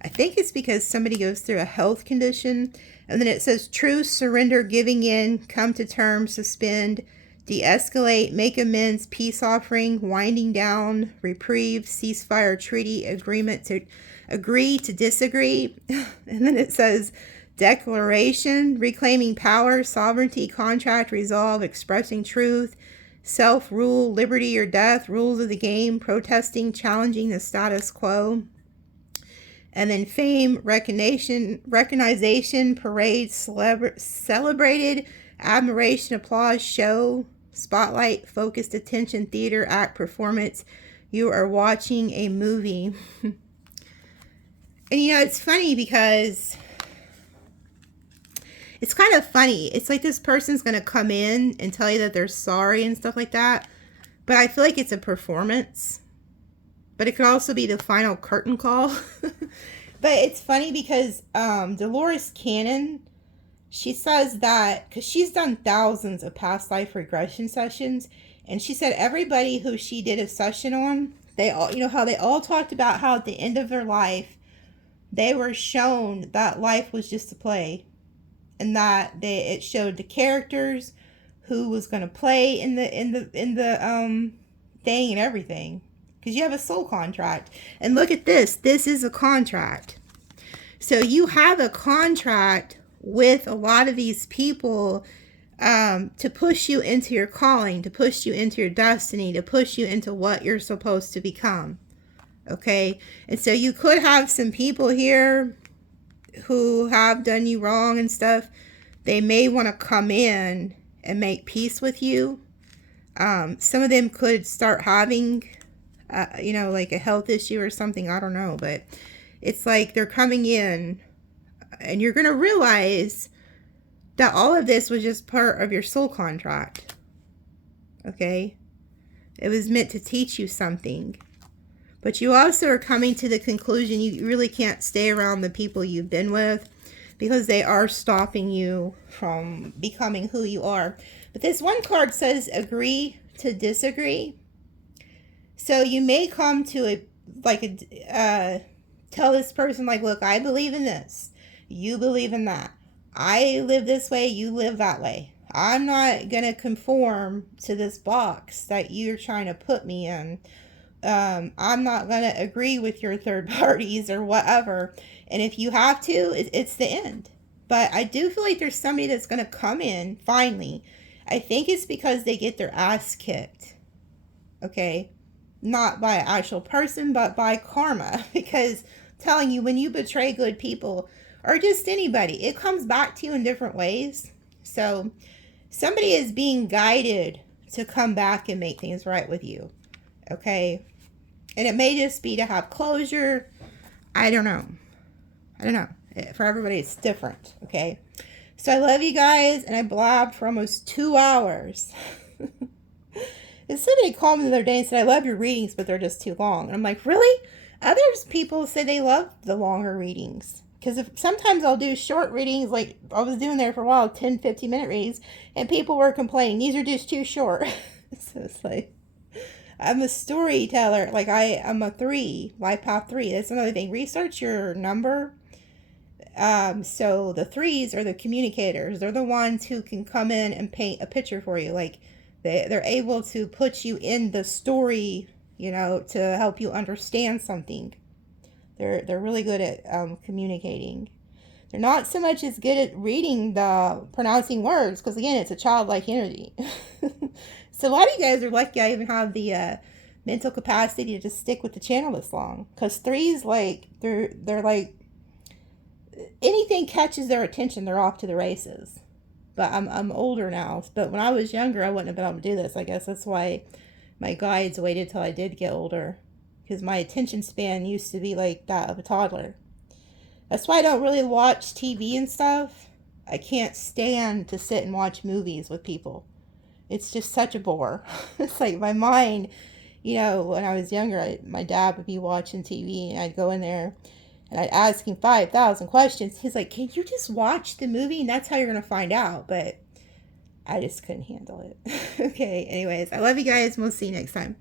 I think it's because somebody goes through a health condition. And then it says truce, surrender, giving in, come to terms, suspend, de-escalate, make amends, peace offering, winding down, reprieve, ceasefire, treaty, agreement to agree to disagree. And then it says declaration, reclaiming power, sovereignty, contract, resolve, expressing truth, self-rule, liberty or death, rules of the game, protesting, challenging the status quo. And then fame, recognition, parade, celebrated, admiration, applause, show, spotlight, focused attention, theater, act, performance. You are watching a movie. And you know, it's funny because it's kind of funny. It's like this person's going to come in and tell you that they're sorry and stuff like that. But I feel like it's a performance. But it could also be the final curtain call. But it's funny because Dolores Cannon, she says that, because she's done thousands of past life regression sessions, and she said everybody who she did a session on, they all, you know how they all talked about how at the end of their life, they were shown that life was just a play, and that it showed the characters, who was going to play in the thing and everything. Because you have a soul contract. And look at this. This is a contract. So you have a contract with a lot of these people to push you into your calling, to push you into your destiny, to push you into what you're supposed to become. Okay? And so you could have some people here who have done you wrong and stuff. They may want to come in and make peace with you. Some of them could start having... you know, like a health issue or something. I don't know. But it's like they're coming in and you're going to realize that all of this was just part of your soul contract. Okay? It was meant to teach you something. But you also are coming to the conclusion you really can't stay around the people you've been with because they are stopping you from becoming who you are. But this one card says agree to disagree. So you may come to tell this person, like, look, I believe in this. You believe in that. I live this way. You live that way. I'm not going to conform to this box that you're trying to put me in. I'm not going to agree with your third parties or whatever. And if you have to, it's the end. But I do feel like there's somebody that's going to come in, finally. I think it's because they get their ass kicked. Okay? not by an actual person, but by karma. Because I'm telling you, when you betray good people, or just anybody, it comes back to you in different ways. So somebody is being guided to come back and make things right with you. Okay? And it may just be to have closure. I don't know. For everybody, it's different. Okay? So I love you guys, and I blabbed for almost 2 hours. And somebody called me the other day and said, I love your readings, but they're just too long. And I'm like, really? Others people say they love the longer readings. Because sometimes I'll do short readings, like I was doing there for a while, 10, 15-minute readings, and people were complaining, these are just too short. So it's like, I'm a storyteller. Like I'm a 3, life path 3. That's another thing. Research your number. So the 3s are the communicators. They're the ones who can come in and paint a picture for you. Like they're able to put you in the story, to help you understand something. They're really good at communicating. They're not so much as good at reading the pronouncing words, because again, it's a childlike energy. So a lot of you guys are lucky I even have the mental capacity to just stick with the channel this long. Because 3s, like they're like, anything catches their attention, they're off to the races. But I'm older now. But when I was younger, I wouldn't have been able to do this. I guess that's why my guides waited till I did get older, because my attention span used to be like that of a toddler. That's why I don't really watch TV and stuff. I can't stand to sit and watch movies with people. It's just such a bore. It's like my mind, when I was younger, my dad would be watching TV and I'd go in there and I'd ask him 5,000 questions. He's like, can you just watch the movie? And that's how you're going to find out. But I just couldn't handle it. Okay, anyways, I love you guys. We'll see you next time.